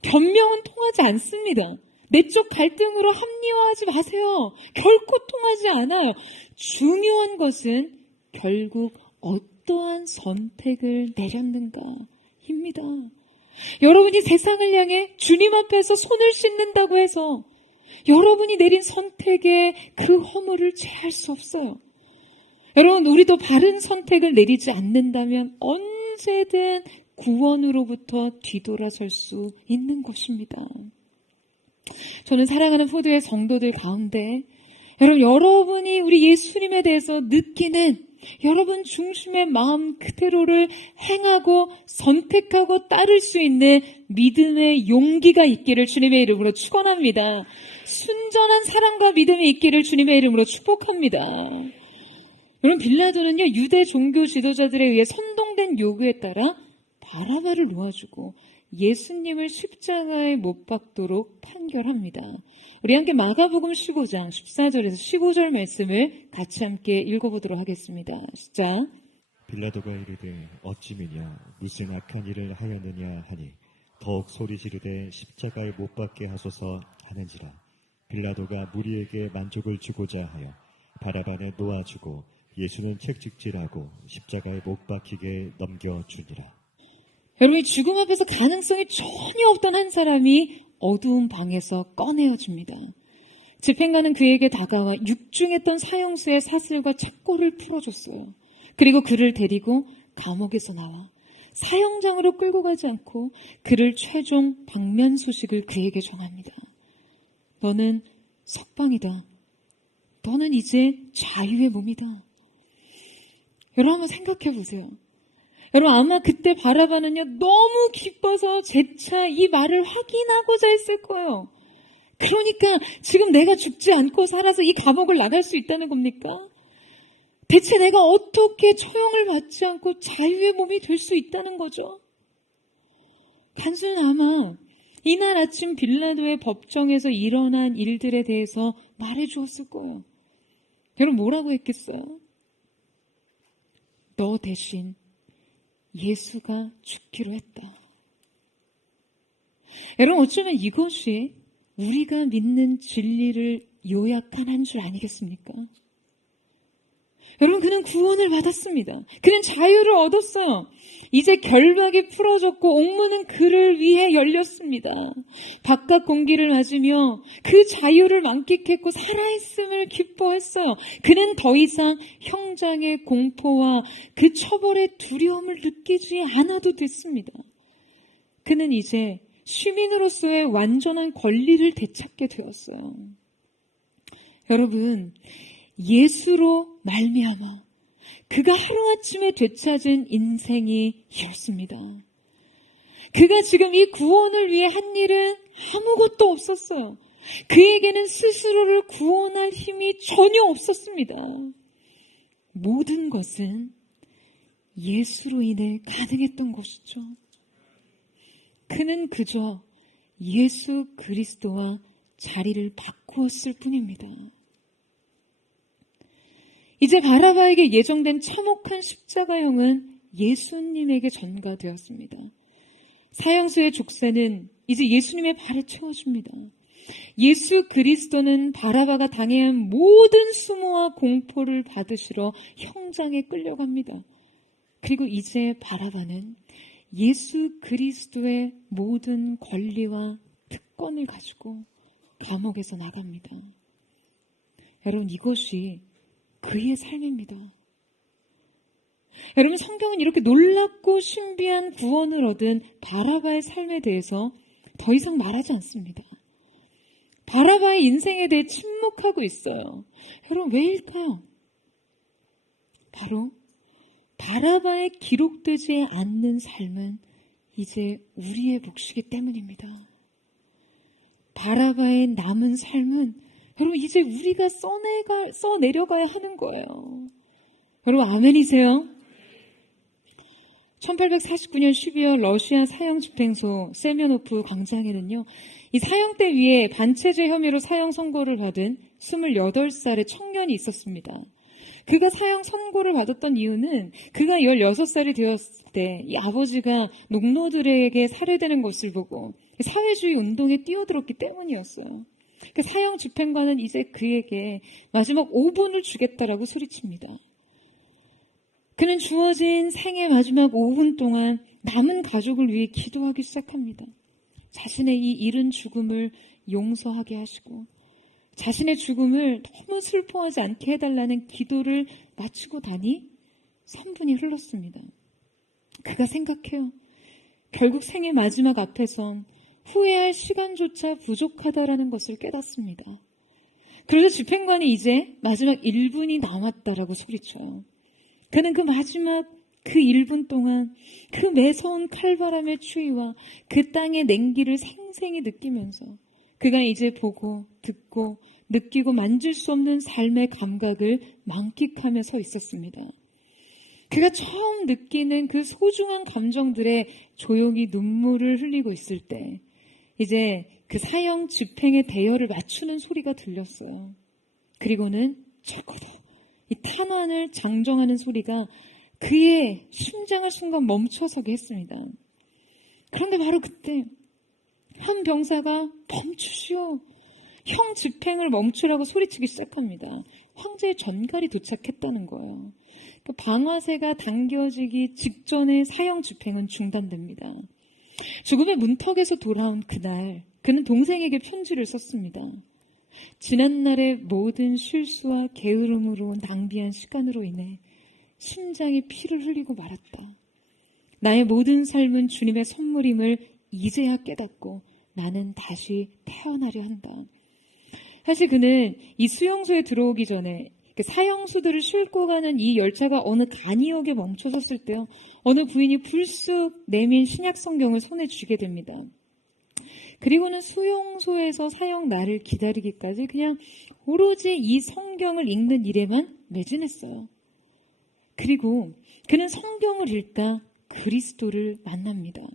변명은 통하지 않습니다. 내적 갈등으로 합리화하지 마세요. 결코 통하지 않아요. 중요한 것은 결국 어떠한 선택을 내렸는가입니다. 여러분이 세상을 향해 주님 앞에서 손을 씻는다고 해서 여러분이 내린 선택에 그 허물을 제할 수 없어요. 여러분, 우리도 바른 선택을 내리지 않는다면 언제든 구원으로부터 뒤돌아설 수 있는 것입니다. 저는 사랑하는 포도의 성도들 가운데 여러분이 우리 예수님에 대해서 느끼는 여러분 중심의 마음 그대로를 행하고 선택하고 따를 수 있는 믿음의 용기가 있기를 주님의 이름으로 축원합니다. 순전한 사랑과 믿음이 있기를 주님의 이름으로 축복합니다. 여러분, 빌라도는요, 유대 종교 지도자들에 의해 선동된 요구에 따라 바라바를 놓아주고 예수님을 십자가에 못 박도록 판결합니다. 우리 함께 마가복음 15장 14절에서 15절 말씀을 같이 함께 읽어보도록 하겠습니다. 시작. 빌라도가 이르되 어찌미냐 무슨 악한 일을 하였느냐 하니 더욱 소리 지르되 십자가에 못 박게 하소서 하는지라. 빌라도가 무리에게 만족을 주고자 하여 바라바를 놓아주고 예수는 책찍질하고 십자가에 못 박히게 넘겨주니라. 여러분, 죽음 앞에서 가능성이 전혀 없던 한 사람이 어두운 방에서 꺼내어집니다. 집행관은 그에게 다가와 육중했던 사형수의 사슬과 첩고를 풀어줬어요. 그리고 그를 데리고 감옥에서 나와 사형장으로 끌고 가지 않고 그를 최종 방면 소식을 그에게 전합니다. 너는 석방이다. 너는 이제 자유의 몸이다. 여러분, 한번 생각해 보세요. 여러분, 아마 그때 바라바는요, 너무 기뻐서 재차 이 말을 확인하고자 했을 거예요. 그러니까 지금 내가 죽지 않고 살아서 이 감옥을 나갈 수 있다는 겁니까? 대체 내가 어떻게 처형을 받지 않고 자유의 몸이 될 수 있다는 거죠? 간수는 아마 이날 아침 빌라도의 법정에서 일어난 일들에 대해서 말해주었을 거예요. 여러분, 뭐라고 했겠어요? 너 대신 예수가 죽기로 했다. 여러분, 어쩌면 이것이 우리가 믿는 진리를 요약한 한 줄 아니겠습니까? 여러분, 그는 구원을 받았습니다. 그는 자유를 얻었어요. 이제 결박이 풀어졌고 옥문은 그를 위해 열렸습니다. 바깥 공기를 맞으며 그 자유를 만끽했고 살아있음을 기뻐했어요. 그는 더 이상 형장의 공포와 그 처벌의 두려움을 느끼지 않아도 됐습니다. 그는 이제 시민으로서의 완전한 권리를 되찾게 되었어요. 여러분, 예수로 말미암아 그가 하루아침에 되찾은 인생이 이렇습니다. 그가 지금 이 구원을 위해 한 일은 아무것도 없었어요. 그에게는 스스로를 구원할 힘이 전혀 없었습니다. 모든 것은 예수로 인해 가능했던 것이죠. 그는 그저 예수 그리스도와 자리를 바꾸었을 뿐입니다. 이제 바라바에게 예정된 참혹한 십자가형은 예수님에게 전가되었습니다. 사형수의 족쇄는 이제 예수님의 발에 채워집니다. 예수 그리스도는 바라바가 당해야 한 모든 수모와 공포를 받으시러 형장에 끌려갑니다. 그리고 이제 바라바는 예수 그리스도의 모든 권리와 특권을 가지고 감옥에서 나갑니다. 여러분, 이것이 그의 삶입니다. 여러분, 성경은 이렇게 놀랍고 신비한 구원을 얻은 바라바의 삶에 대해서 더 이상 말하지 않습니다. 바라바의 인생에 대해 침묵하고 있어요. 여러분, 왜일까요? 바로 바라바에 기록되지 않는 삶은 이제 우리의 몫이기 때문입니다. 바라바의 남은 삶은 여러분, 이제 우리가 써내려가야 하는 거예요. 여러분, 아멘이세요? 1849년 12월 러시아 사형 집행소 세면호프 광장에는요, 이 사형대 위에 반체제 혐의로 사형 선고를 받은 28살의 청년이 있었습니다. 그가 사형 선고를 받았던 이유는 그가 16살이 되었을 때 이 아버지가 농노들에게 살해되는 것을 보고 사회주의 운동에 뛰어들었기 때문이었어요. 그 사형 집행관은 이제 그에게 마지막 5분을 주겠다라고 소리칩니다. 그는 주어진 생의 마지막 5분 동안 남은 가족을 위해 기도하기 시작합니다. 자신의 이 이른 죽음을 용서하게 하시고 자신의 죽음을 너무 슬퍼하지 않게 해달라는 기도를 마치고 나니 3분이 흘렀습니다. 그가 생각해요. 결국 생의 마지막 앞에선 후회할 시간조차 부족하다라는 것을 깨닫습니다. 그래서 집행관이 이제 마지막 1분이 남았다라고 소리쳐요. 그는 그 마지막 그 1분 동안 그 매서운 칼바람의 추위와 그 땅의 냉기를 생생히 느끼면서 그가 이제 보고 듣고 느끼고 만질 수 없는 삶의 감각을 만끽하며 서 있었습니다. 그가 처음 느끼는 그 소중한 감정들에 조용히 눈물을 흘리고 있을 때 이제 그 사형 집행의 대열을 맞추는 소리가 들렸어요. 그리고는 적어도 이 탄환을 장정하는 소리가 그의 심장을 순간 멈춰서게 했습니다. 그런데 바로 그때 한 병사가 멈추시오. 형 집행을 멈추라고 소리치기 시작합니다. 황제의 전갈이 도착했다는 거예요. 그 방아쇠가 당겨지기 직전에 사형 집행은 중단됩니다. 죽음의 문턱에서 돌아온 그날 그는 동생에게 편지를 썼습니다. 지난날의 모든 실수와 게으름으로 낭비한 시간으로 인해 심장이 피를 흘리고 말았다. 나의 모든 삶은 주님의 선물임을 이제야 깨닫고 나는 다시 태어나려 한다. 사실 그는 이 수용소에 들어오기 전에 사형수들을 싣고 가는 이 열차가 어느 간이역에 멈춰섰을 때요, 어느 부인이 불쑥 내민 신약 성경을 손에 쥐게 됩니다. 그리고는 수용소에서 사형 날을 기다리기까지 그냥 오로지 이 성경을 읽는 일에만 매진했어요. 그리고 그는 성경을 읽다 그리스도를 만납니다.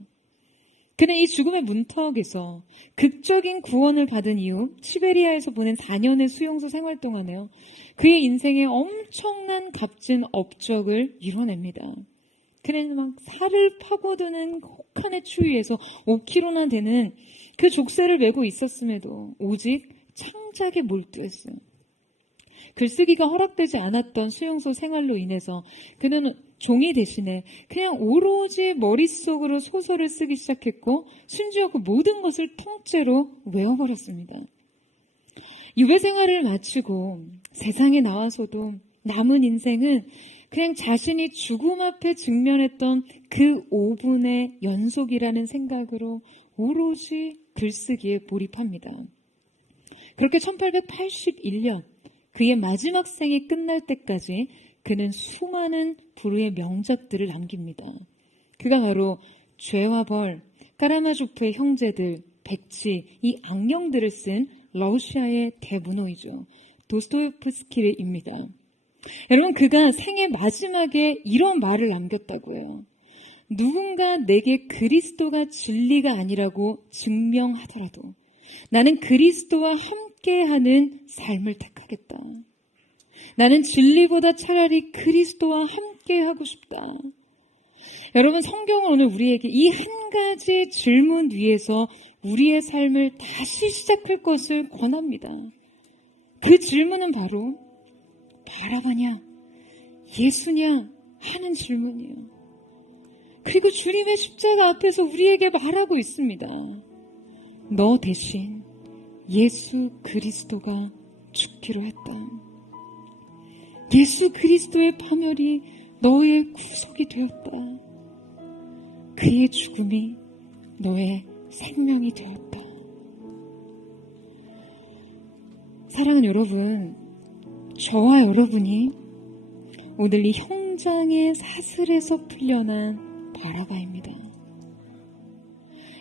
그는 이 죽음의 문턱에서 극적인 구원을 받은 이후 시베리아에서 보낸 4년의 수용소 생활 동안에요, 그의 인생에 엄청난 값진 업적을 이뤄냅니다. 그는 막 살을 파고드는 혹한의 추위에서 5kg나 되는 그 족쇄를 메고 있었음에도 오직 창작에 몰두했어요. 글쓰기가 허락되지 않았던 수용소 생활로 인해서 그는 종이 대신에 그냥 오로지 머릿속으로 소설을 쓰기 시작했고 심지어 그 모든 것을 통째로 외워버렸습니다. 유배 생활을 마치고 세상에 나와서도 남은 인생은 그냥 자신이 죽음 앞에 직면했던 그 5분의 연속이라는 생각으로 오로지 글쓰기에 몰입합니다. 그렇게 1881년 그의 마지막 생이 끝날 때까지 그는 수많은 불후의 명작들을 남깁니다. 그가 바로 죄와 벌, 까라마조프의 형제들, 백치, 이 악령들을 쓴 러시아의 대문호이죠. 도스토옙스키입니다. 여러분, 그가 생애 마지막에 이런 말을 남겼다고 해요. 누군가 내게 그리스도가 진리가 아니라고 증명하더라도 나는 그리스도와 함께하는 삶을 택하겠다. 나는 진리보다 차라리 그리스도와 함께하고 싶다. 여러분, 성경은 오늘 우리에게 이 한 가지 질문 위에서 우리의 삶을 다시 시작할 것을 권합니다. 그 질문은 바로 바라바냐, 예수냐 하는 질문이에요. 그리고 주님의 십자가 앞에서 우리에게 말하고 있습니다. 너 대신 예수 그리스도가 죽기로 했다. 예수 그리스도의 파멸이 너의 구속이 되었다. 그의 죽음이 너의 생명이 되었다. 사랑하는 여러분, 저와 여러분이 오늘 이 형장의 사슬에서 풀려난 바라바입니다.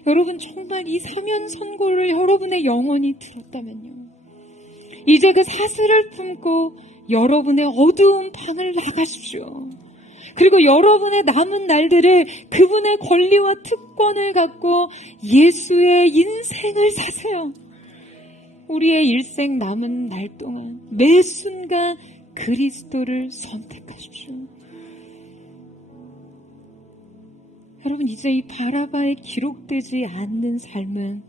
여러분, 정말 이 사면 선고를 여러분의 영혼이 들었다면요, 이제 그 사슬을 품고 여러분의 어두운 방을 나가십시오. 그리고 여러분의 남은 날들을 그분의 권리와 특권을 갖고 예수의 인생을 사세요. 우리의 일생 남은 날 동안 매 순간 그리스도를 선택하십시오. 여러분, 이제 이 바라바에 기록되지 않는 삶은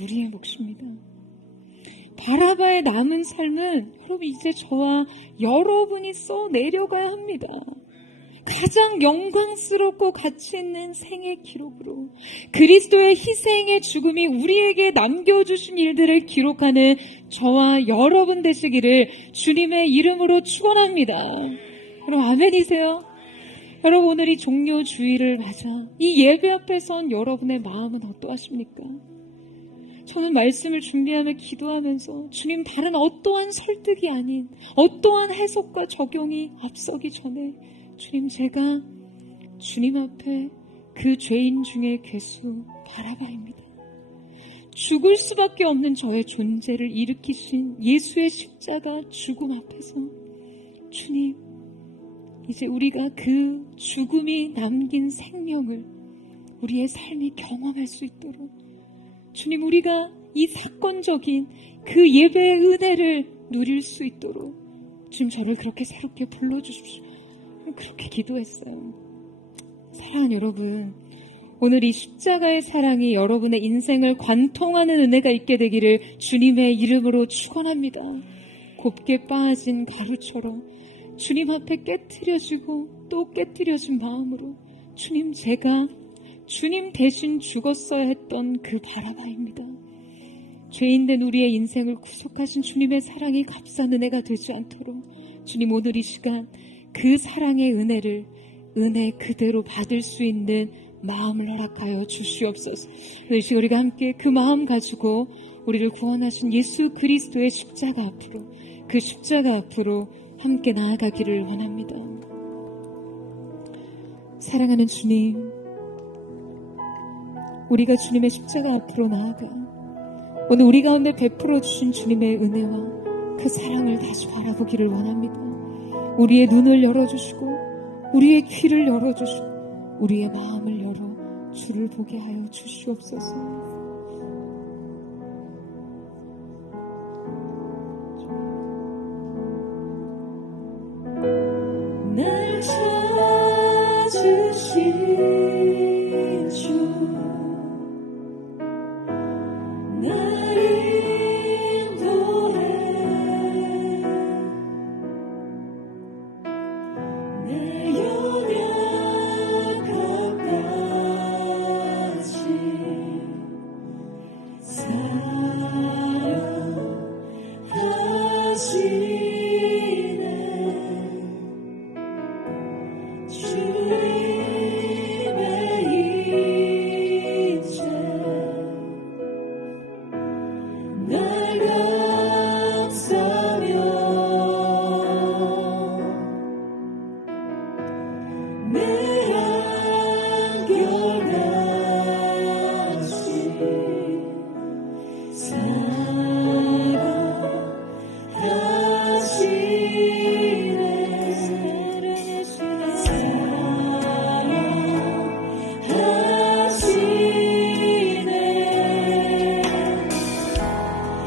우리의 몫입니다. 바라바의 남은 삶은 여러분, 이제 저와 여러분이 써내려가야 합니다. 가장 영광스럽고 가치 있는 생의 기록으로 그리스도의 희생의 죽음이 우리에게 남겨주신 일들을 기록하는 저와 여러분 되시기를 주님의 이름으로 축원합니다. 여러분, 아멘이세요? 여러분, 오늘 이 종료 주일을 맞아 이 예배 앞에 선 여러분의 마음은 어떠하십니까? 저는 말씀을 준비하며 기도하면서 주님, 다른 어떠한 설득이 아닌 어떠한 해석과 적용이 앞서기 전에 주님, 제가 주님 앞에 그 죄인 중에 괴수 바라바입니다. 죽을 수밖에 없는 저의 존재를 일으키신 예수의 십자가 죽음 앞에서 주님, 이제 우리가 그 죽음이 남긴 생명을 우리의 삶이 경험할 수 있도록 주님, 우리가 이 사건적인 그 예배의 은혜를 누릴 수 있도록 주님, 저를 그렇게 새롭게 불러주십시오. 그렇게 기도했어요. 사랑하는 여러분, 오늘 이 십자가의 사랑이 여러분의 인생을 관통하는 은혜가 있게 되기를 주님의 이름으로 축원합니다. 곱게 빠진 가루처럼 주님 앞에 깨트려지고 또 깨트려진 마음으로 주님, 제가 주님 대신 죽었어야 했던 그 바라바입니다. 죄인된 우리의 인생을 구속하신 주님의 사랑이 값싼 은혜가 되지 않도록 주님, 오늘 이 시간 그 사랑의 은혜를 은혜 그대로 받을 수 있는 마음을 허락하여 주시옵소서. 이 시간 우리가 함께 그 마음 가지고 우리를 구원하신 예수 그리스도의 십자가 앞으로, 그 십자가 앞으로 함께 나아가기를 원합니다. 사랑하는 주님, 우리가 주님의 십자가 앞으로 나아가 오늘 우리 가운데 베풀어 주신 주님의 은혜와 그 사랑을 다시 바라보기를 원합니다. 우리의 눈을 열어주시고 우리의 귀를 열어주시고 우리의 마음을 열어 주를 보게 하여 주시옵소서. 날 찾으신 주, 날 인도해 내 연약함까지 사랑하시네. 주님의 이제 날 감싸며 내 한결같이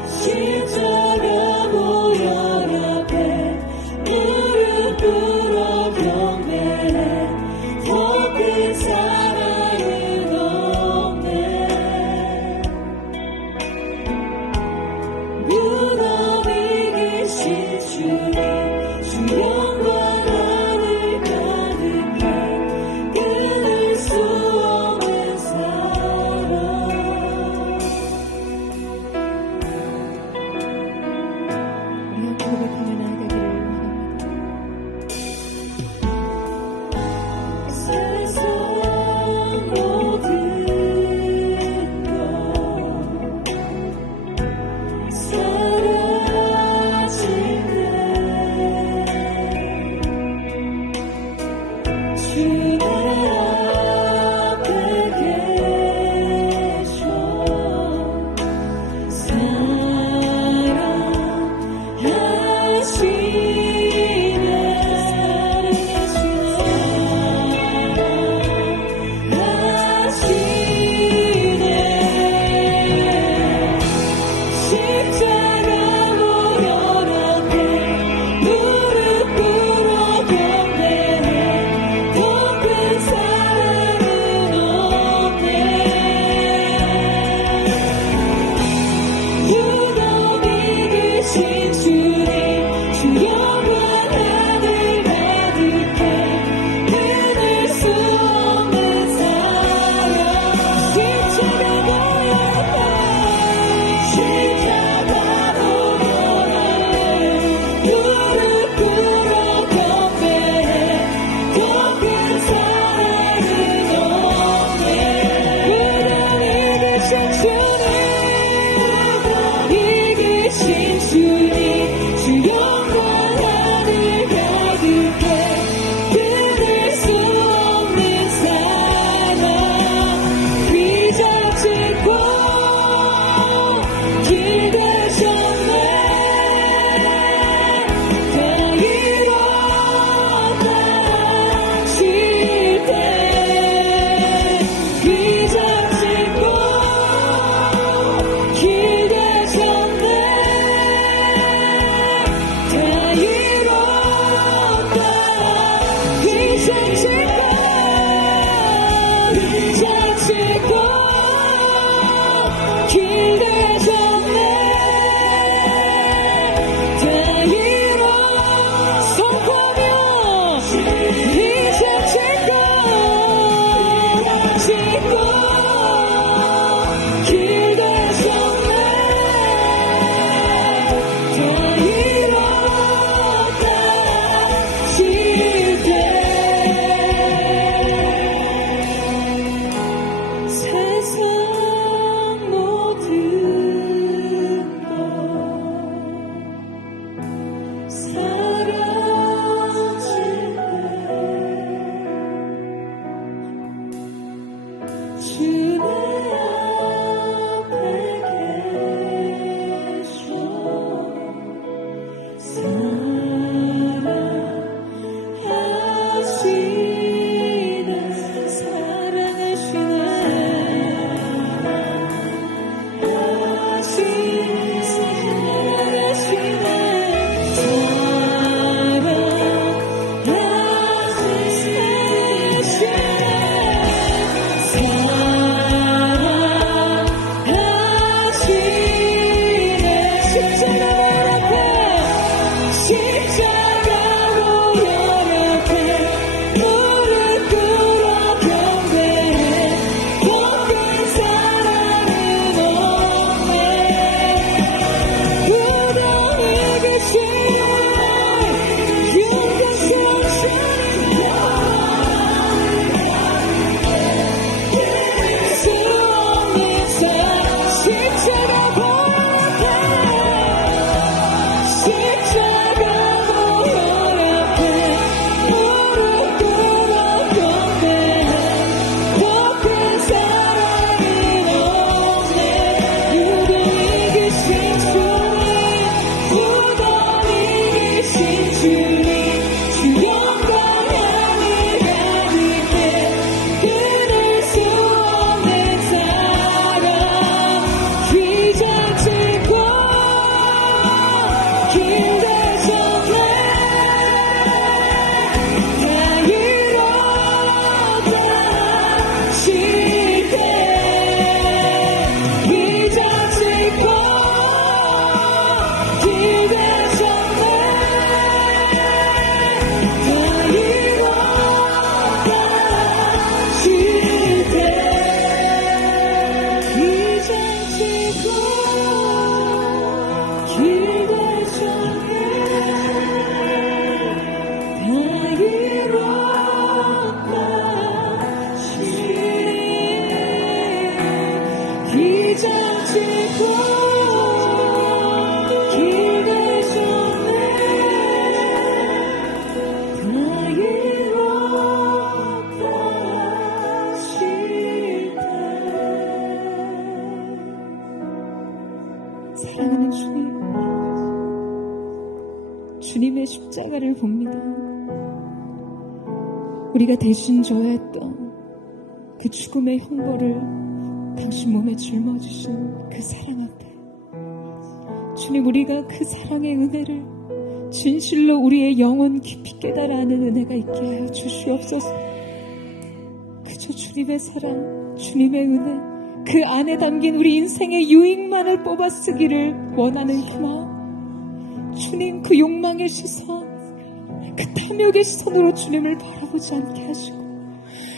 십자가 보혈 앞에 무릎 꿇어 경배해. 더 큰 사랑은 없네. 무덤이 계신 주님, 주 영광 하늘 가득해. 끊을 수 없는 사랑. 우리가 고백하며 나아가기를 원합니다. 세상 모든 것 사라질 때 주 내 앞에 계셔 십자가 보혈 앞에 무릎 꿇어 경배해. 더 큰 사랑은 없네. 무덤이 계신 주님, 주 영광 하늘 가득해. 끊을 수 없는 사랑. 십자가 보혈 앞에 무릎 꿇어 경배해. 더 큰 사랑은 없네. 무덤이 계신 주님, 이기신 주님, 주 영광 하늘 가득해. 끊을 사랑하는 주님, 주님의 십자가를 봅니다. 우리가 대신 져야 했던 그 죽음의 형벌을 당신 몸에 짊어지신 그 사랑 앞에 주님, 우리가 그 사랑의 은혜를 진실로 우리의 영혼 깊이 깨달아 아는 은혜가 있게 하여 주시옵소서. 그저 주님의 사랑, 주님의 은혜, 그 안에 담긴 우리 인생의 유익만을 뽑아 쓰기를 원하는 그 마음, 주님, 그 욕망의 시선, 그 탐욕의 시선으로 주님을 바라보지 않게 하시고,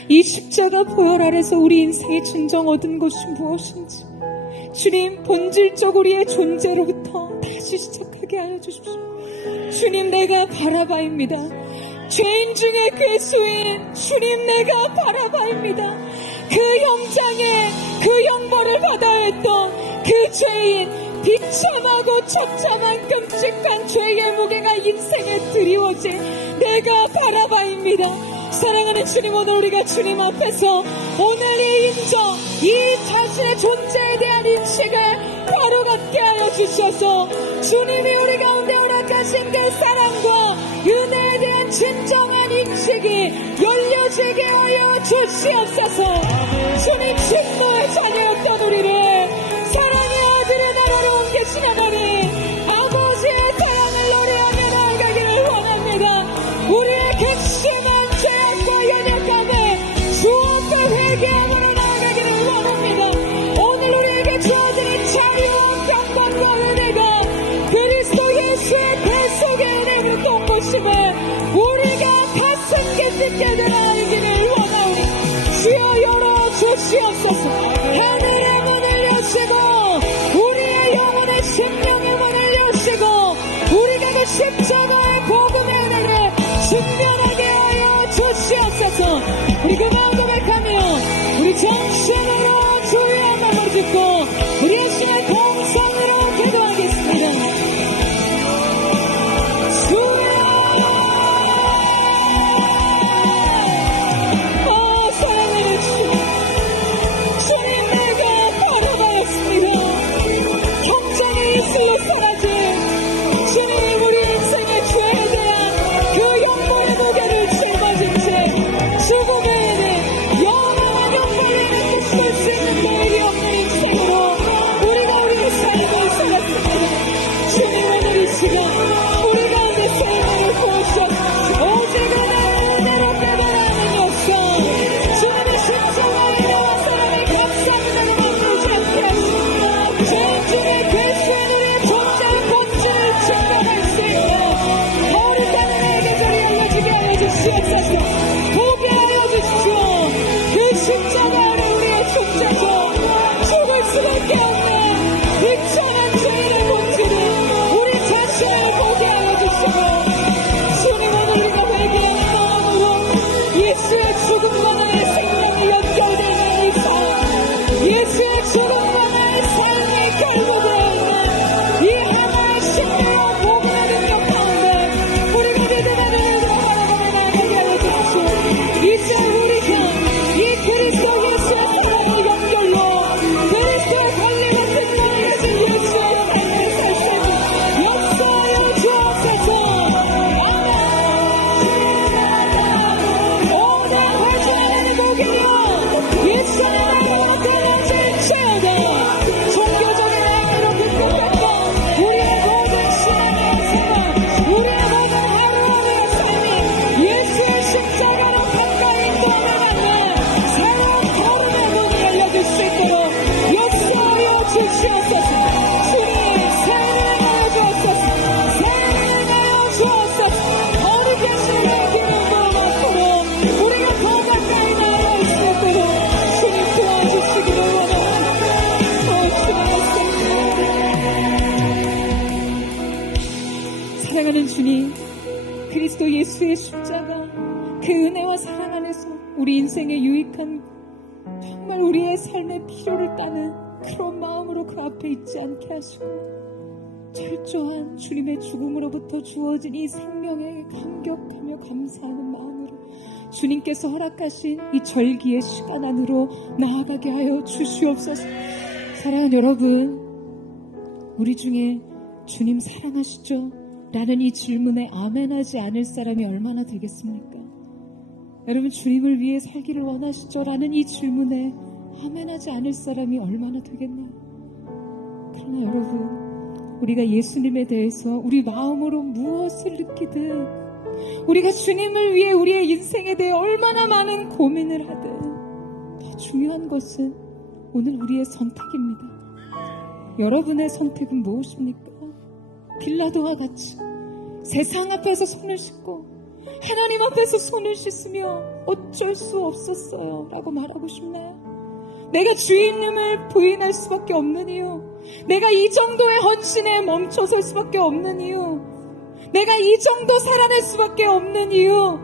이 십자가 보혈 아래서 우리 인생의 진정 얻은 것이 무엇인지 주님, 본질적 우리의 존재로부터 다시 시작하게 하여 주십시오. 주님, 내가 바라바입니다. 죄인 중에 괴수인 주님, 내가 바라바입니다. 그 형장에 그 형벌을 받아야 했던 그 죄인, 비참하고 처참한 끔찍한 죄의 무게가 인생에 드리워진 내가 바라바입니다. 사랑하는 주님, 오늘 우리가 주님 앞에서 오늘 이 인정, 이 자신의 존재에 대한 인식을 바로 갖게 하여 주셔서 주님이 우리 가운데 허락하신 그 사랑과 은혜에 대한 진정한 인식이 열려지게 하여 주시옵소서. 주님, 진노의 자녀였던 우리를 사랑의 아들의 나라로 옮기신 하나님, 아버지의 사랑을 노래하며 나아가기를 원합니다. 우리의 객심한 죄악과 연약함에 주 앞에 회개함으로 나아가기를 원합니다. 오늘 우리에게 주어지는 자유와 평강과 은혜가 그리스도 예수의 배속의 은혜로 돈 것임을 우리가 가슴 깊이 깨달아 알기를 원하오니 주여 열어주시옵소서. 하늘의 문을 여시고 우리의 영혼의 심령의 문을 여시고 우리가 그 십자가의 복음의 은혜를 직면하게 하여 주시옵소서. 우리 그 마음 고백하며 우리 정신으로 주의 한마음을 듣고 우리의 신의 동성으로 기도하겠습니다. 주님이 우리 인생의 죄 사랑하는 주님, 그리스도 예수의 십자가, 그 은혜와 사랑 안에서 우리 인생의 유익한, 정말 우리의 삶의 필요를 따는 그런 마음으로 그 앞에 있지 않게 하시고, 철저한 주님의 죽음으로부터 주어진 이 생명에 감격하며 감사하는 마음으로 주님께서 허락하신 이 절기의 시간 안으로 나아가게 하여 주시옵소서. 사랑하는 여러분, 우리 중에 주님 사랑하시죠? 라는 이 질문에 아멘하지 않을 사람이 얼마나 되겠습니까? 여러분, 주님을 위해 살기를 원하시죠? 라는 이 질문에 아멘하지 않을 사람이 얼마나 되겠나요? 그러나 여러분, 우리가 예수님에 대해서 우리 마음으로 무엇을 느끼든, 우리가 주님을 위해 우리의 인생에 대해 얼마나 많은 고민을 하든, 더 중요한 것은 오늘 우리의 선택입니다. 여러분의 선택은 무엇입니까? 빌라도와 같이 세상 앞에서 손을 씻고 하나님 앞에서 손을 씻으며 어쩔 수 없었어요 라고 말하고 싶나요? 내가 주님을 부인할 수밖에 없는 이유, 내가 이 정도의 헌신에 멈춰설 수밖에 없는 이유, 내가 이 정도 살아낼 수밖에 없는 이유,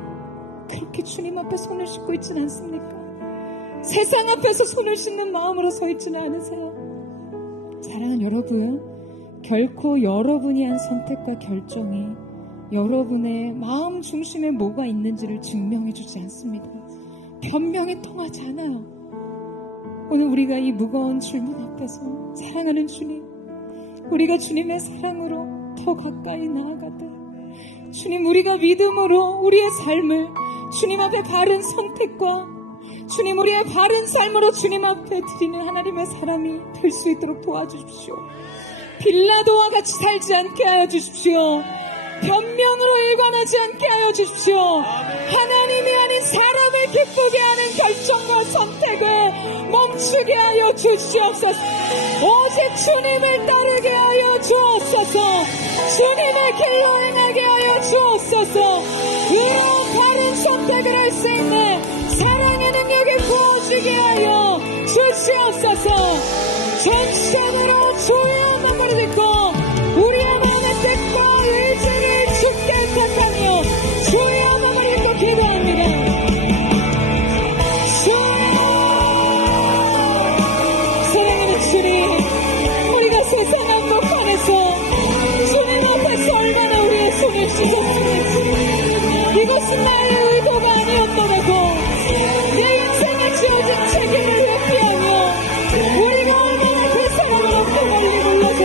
그렇게 주님 앞에 손을 씻고 있지는 않습니까? 세상 앞에서 손을 씻는 마음으로 서 있지는 않으세요? 사랑하는 여러분, 결코 여러분이 한 선택과 결정이 여러분의 마음 중심에 뭐가 있는지를 증명해 주지 않습니다. 변명이 통하지 않아요. 오늘 우리가 이 무거운 질문 앞에서 사랑하는 주님, 우리가 주님의 사랑으로 더 가까이 나아가되, 주님, 우리가 믿음으로 우리의 삶을 주님 앞에 바른 선택과 주님, 우리의 바른 삶으로 주님 앞에 드리는 하나님의 사람이 될 수 있도록 도와주십시오. 빌라도와 같이 살지 않게 하여 주십시오. 변명으로 일관하지 않게 하여 주십시오. 하나님이 아닌 사람을 기쁘게 하는 결정과 선택을 멈추게 하여 주시옵소서. 오직 주님을 따르게 하여 주옵소서. 주님의 길로 행하게 하여 주옵소서. 그런 바른 선택을 할 수 있는 사랑의 능력이 부어지게 하여 주시옵소서. 전심으로 주의 말을 듣고 우리의 마음의 뜻과 의지를 주께 택하며 주의 말을 듣고 기도합니다. 사랑하는 주님, 우리가 세상 한복판에서 주님 앞에서 얼마나 우리의 손을 씻었습니까? 이것은 나의 의도가 아니었더라도 내 인생에 지어진 책임을 회피하며 우리가 얼마나 그 사랑을 없고 멀리 물러서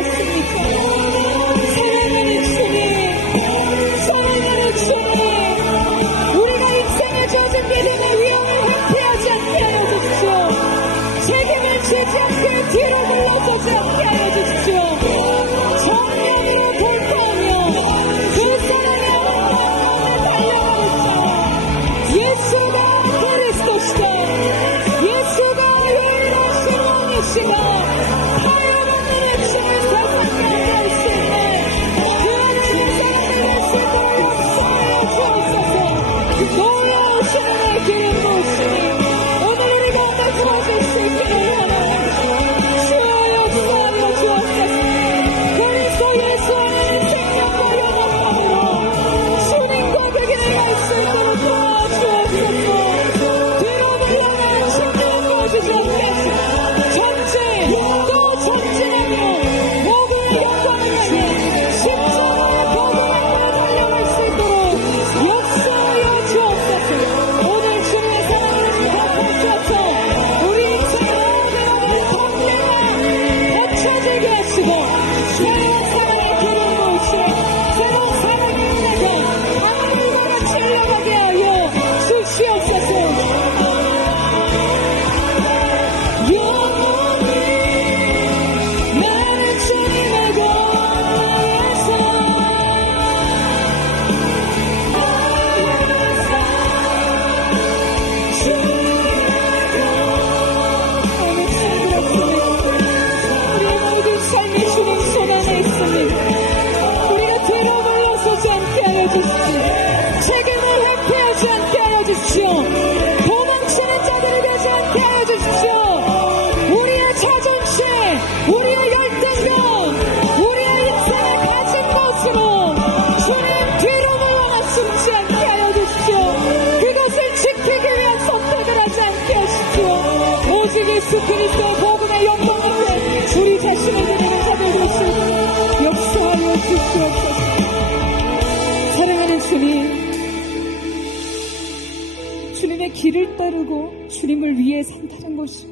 길을 따르고 주님을 위해 산다는 것이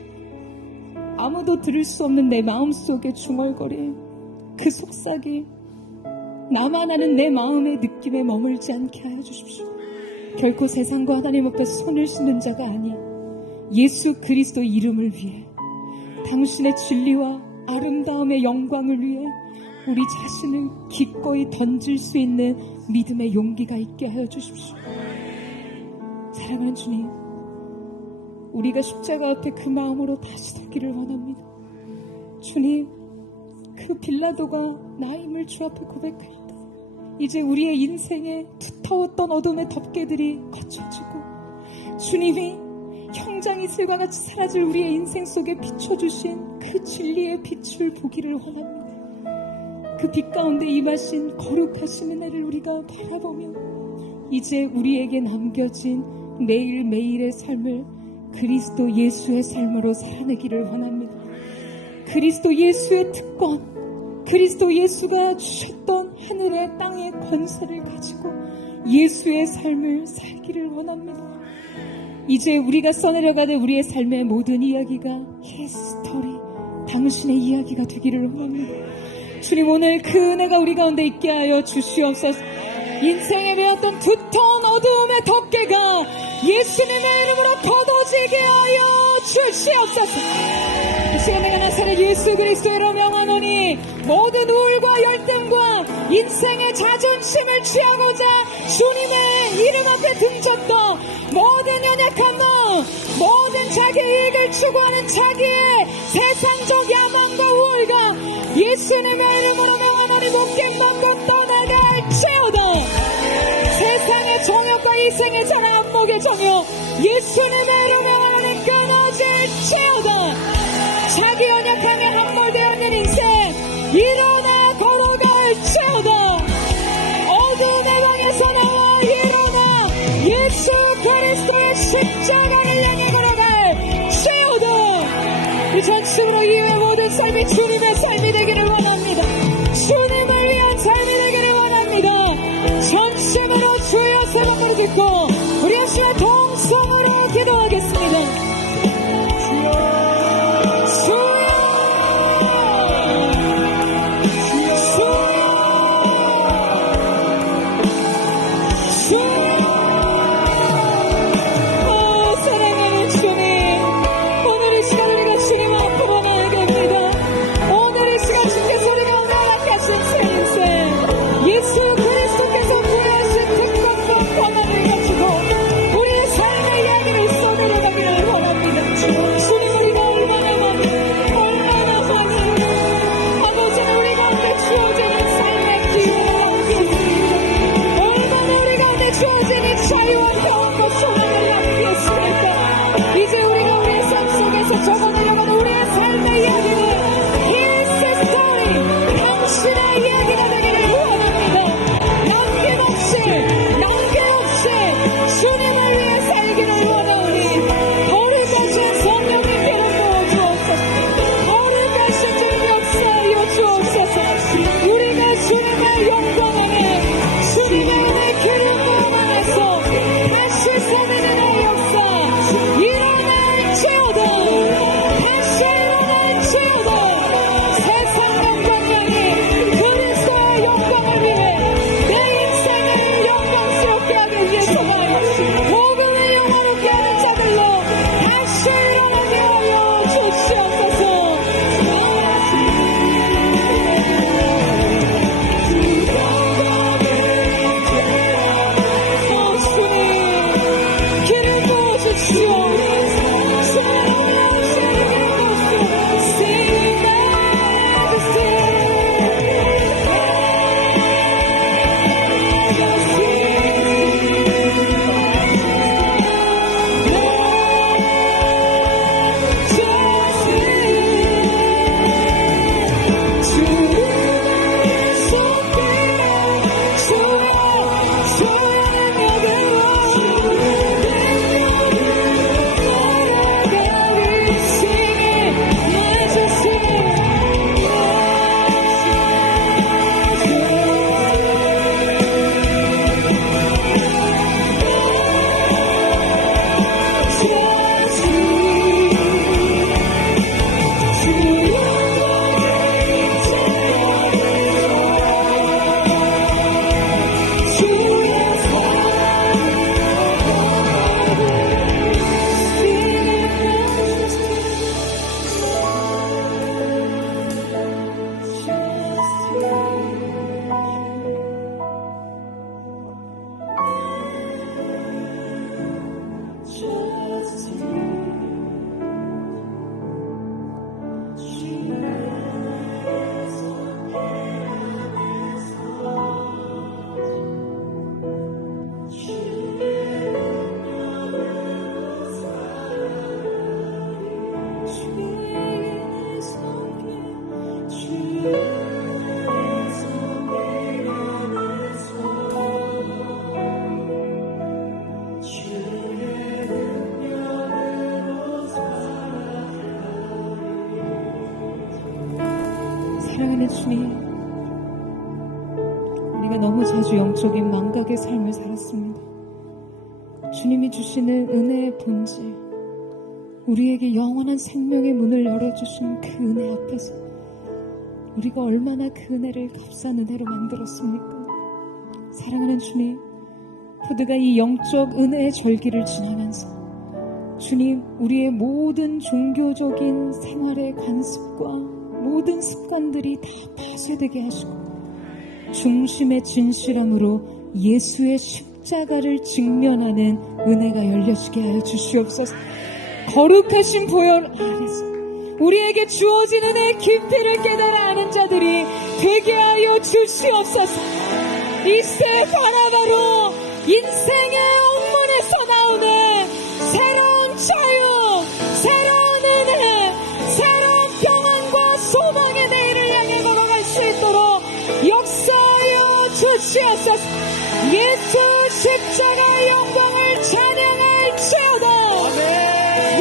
아무도 들을 수 없는 내 마음속에 중얼거린 그 속삭이 나만 아는 내 마음의 느낌에 머물지 않게 하여 주십시오. 결코 세상과 하나님 앞에 손을 씻는 자가 아니 예수 그리스도 이름을 위해 당신의 진리와 아름다움의 영광을 위해 우리 자신을 기꺼이 던질 수 있는 믿음의 용기가 있게 하여 주십시오. 사랑하는 주님, 우리가 십자가 앞에 그 마음으로 다시 서기를 원합니다. 주님, 그 빌라도가 나임을 주 앞에 고백할 때 이제 우리의 인생에 두터웠던 어둠의 덮개들이 거쳐지고 주님이 형장 이슬과 같이 사라질 우리의 인생 속에 비춰주신 그 진리의 빛을 보기를 원합니다. 그 빛 가운데 임하신 거룩하신 은혜를 우리가 바라보며 이제 우리에게 남겨진 매일매일의 삶을 그리스도 예수의 삶으로 살아내기를 원합니다. 그리스도 예수의 특권, 그리스도 예수가 주셨던 하늘의 땅의 권세를 가지고 예수의 삶을 살기를 원합니다. 이제 우리가 써내려가는 우리의 삶의 모든 이야기가 히스토리, 당신의 이야기가 되기를 원합니다. 주님, 오늘 그 은혜가 우리 가운데 있게 하여 주시옵소서. 인생에 매었던 두터운 어두움의 덮개가 예수님의 이름으로 걷어지게 하여 주시옵소서. 이 시간 내가 나사렛 예수 그리스도로 명하노니 모든 우울과 열등과 인생의 자존심을 취하고자 주님의 이름 앞에 등졌던 모든 연약한 마음, 모든 자기 이익을 추구하는 자기의 세상적 야망과 우울과 예수님의 이름으로 명하노니 목격 넘고 떠나갈지어다. 세상의 정욕과 이생의 자랑 안목의 정욕 예수님의 이름으로 명하노니 끊어질지어다. 자기 연약함에 함몰되어 있는 인생 일어나 걸어갈지어다. 어두움의 방에서 나와 일어나 예수 그리스도의 십자가를 향해 걸어갈지어다. 이 전심으로 이외의 모든 삶이 주님의 삶이 되기를 원합니다. 주님을 위한 삶이 되기를 원합니다. 전심으로 주여 세 번 부르짖고 우리 한 시간 동성으로 기도하겠습니다. 사랑하는 주님, 오늘 이 시간 우리가 주님 앞으로 나아갑니다. 오늘 이 사랑하는 주님, 우리가 너무 자주 영적인 망각의 삶을 살았습니다. 주님이 주시는 은혜의 본질, 우리에게 영원한 생명의 문을 열어주신 그 은혜 앞에서 우리가 얼마나 그 은혜를 값싼 은혜로 만들었습니까? 사랑하는 주님, 포드가 이 영적 은혜의 절기를 지나면서 주님, 우리의 모든 종교적인 생활의 관습과 모든 습관들이 다 파쇄되게 하시고 중심의 진실함으로 예수의 십자가를 직면하는 은혜가 열려지게 하여 주시옵소서. 거룩하신 보혈 아래서 우리에게 주어진 은혜의 깊이를 깨달아 아는 자들이 되게 하여 주시옵소서. 이세 바라바로 인생의 옥문에서 나오는 새로운 자유, 새로운 은혜, 새로운 평안과 소망의 내일을 향해 걸어갈 수 있도록 역사하여 주시옵소서. 예수 십자가의 영광을 찬양할지어다.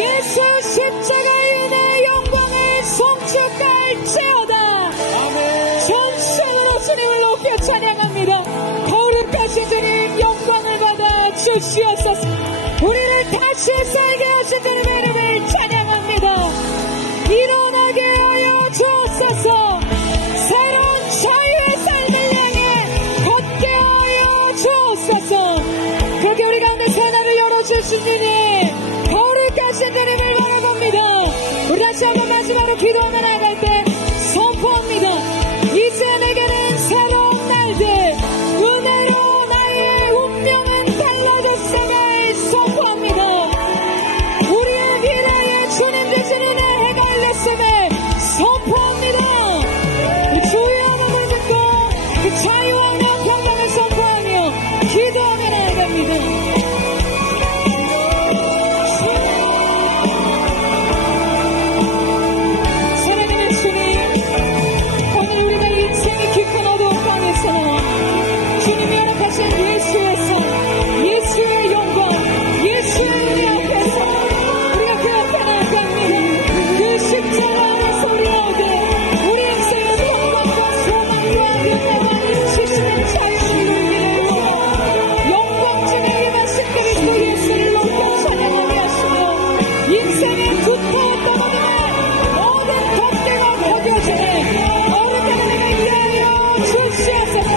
예수 십자가의 은혜의 영광을 송축할지어다. 전심으로 주님을 높여 찬양합니다. 거룩하신 주님, 영광을 받아 주시옵소서. 우리를 다시 살게 하신 주님의 이름을 찬양합니다. 일어나게 하여 주옵소서. 새로운 자유의 삶을 향해 걷게 하여 주옵소서. 그렇게 우리 가운데 하나를 열어주신 주님, 거룩하신 주님을 바라봅니다. 우리 다시 한번 마지막으로 기도하며 나아갈 때 선포합니다. 이제 내게는 새로운 날들, 은혜로 나의 운명은 달라졌음을 선포합니다. 우리의 미래에 주님 주신 은혜 해가 열렸음을 선포합니다. 우리 주의 하나님을 듣고 그 자유와 은혜와 평강을 선포하며 기도하며 나아갑니다. 사랑하는 주님, 오늘 우리가 인생의 깊은 어두운 땅에서 주님이 허락하신 예수의 선, 예수의 영광, 예수의 은혜 앞에서 우리가 그 앞에 나아갑니다. 그 십자가 안에서 우리가 얻은 우리 인생의 평강과 소망과 은혜와 인치시는 자유를 누리기를 원하고 영광중에 임하신 그리스도 예수를 높여 찬양하게 하시며 인생의 구토했던 모든 덧대가 벗겨지는 어른들의 은혜를 이하여 주시옵소서.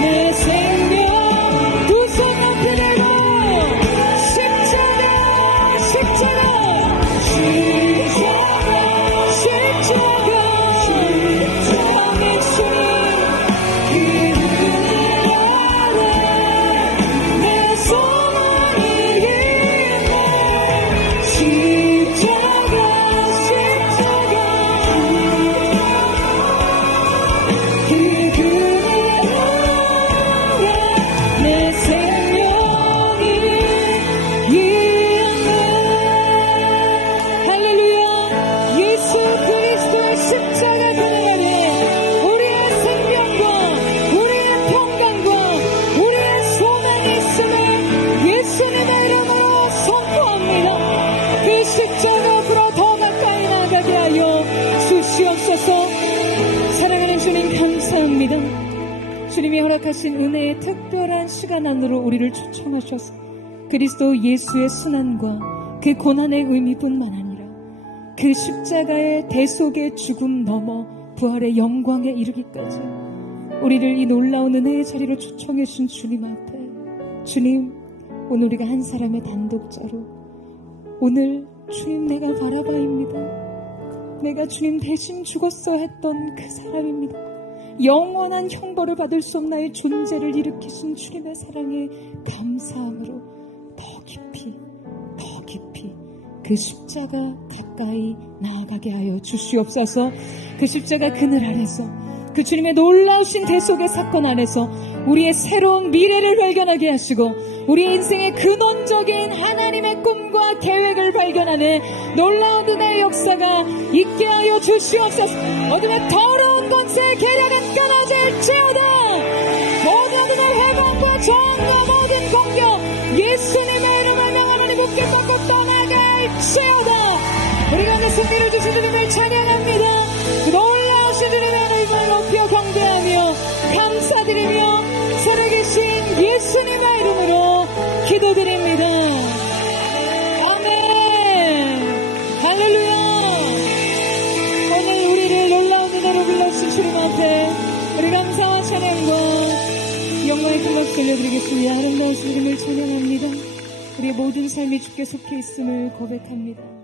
내 생명 두 손 앞에 대고 십자가 십자가 왕의 주님, 그 은혜 아래 내 소망이 있네. 십자가 그 은혜 아래 내 생명이 있네. 할렐루야. 예수 그리스도의 십자가 그늘 아래 우리의 생명과 우리의 평강과 우리의 소망이 있음을 예수님의 이름으로 선포합니다. 그 십자가 앞으로 더 가까이 나가게 하여 주시옵소서. 사랑하는 주님, 감사합니다. 주님이 허락하신 은혜의 특별한 시간 안으로 우리를 초청하셔서 그리스도 예수의 순환과 그 고난의 의미뿐만 아니라 그 십자가의 대속의 죽음 넘어 부활의 영광에 이르기까지 우리를 이 놀라운 은혜의 자리로 초청해 주신 주님 앞에, 주님, 오늘 우리가 한 사람의 단독자로 오늘 주님, 내가 바라바입니다. 내가 주님 대신 죽었어 했던 그 사람입니다. 영원한 형벌을 받을 수 없나의 존재를 일으키신 주님의 사랑에 감사함으로 더 깊이 그 십자가 가까이 나아가게 하여 주시옵소서. 그 십자가 그늘 아래서 그 주님의 놀라우신 대속의 사건 안에서 우리의 새로운 미래를 발견하게 하시고 우리의 인생의 근원적인 하나님의 꿈과 계획을 발견하는 놀라운 은혜의 역사가 있게 하여 주시옵소서. 어둠의 더러운 권세의 계략은 끊어질지어다. 모든 어둠의 회방과 저항과 모든 공격 예수님의 이름을 명하노니 묶임받고 떠나갈지어다. 우리 가운데 승리를 주신 주님을 찬양합니다. 놀라우신 주님의 이름을 높여 경배하며 감사드리며 살아계신 예수님의 이름으로 기도드립니다. 아멘. 할렐루야. 오늘 우리를 놀라운 은혜로 불러주신 주님 앞에 우리 감사와 찬양과 영광의 큰 박수 올려드리겠습니다. 아름다우신 주님을 찬양합니다. 우리의 모든 삶이 주께 속해 있음을 고백합니다.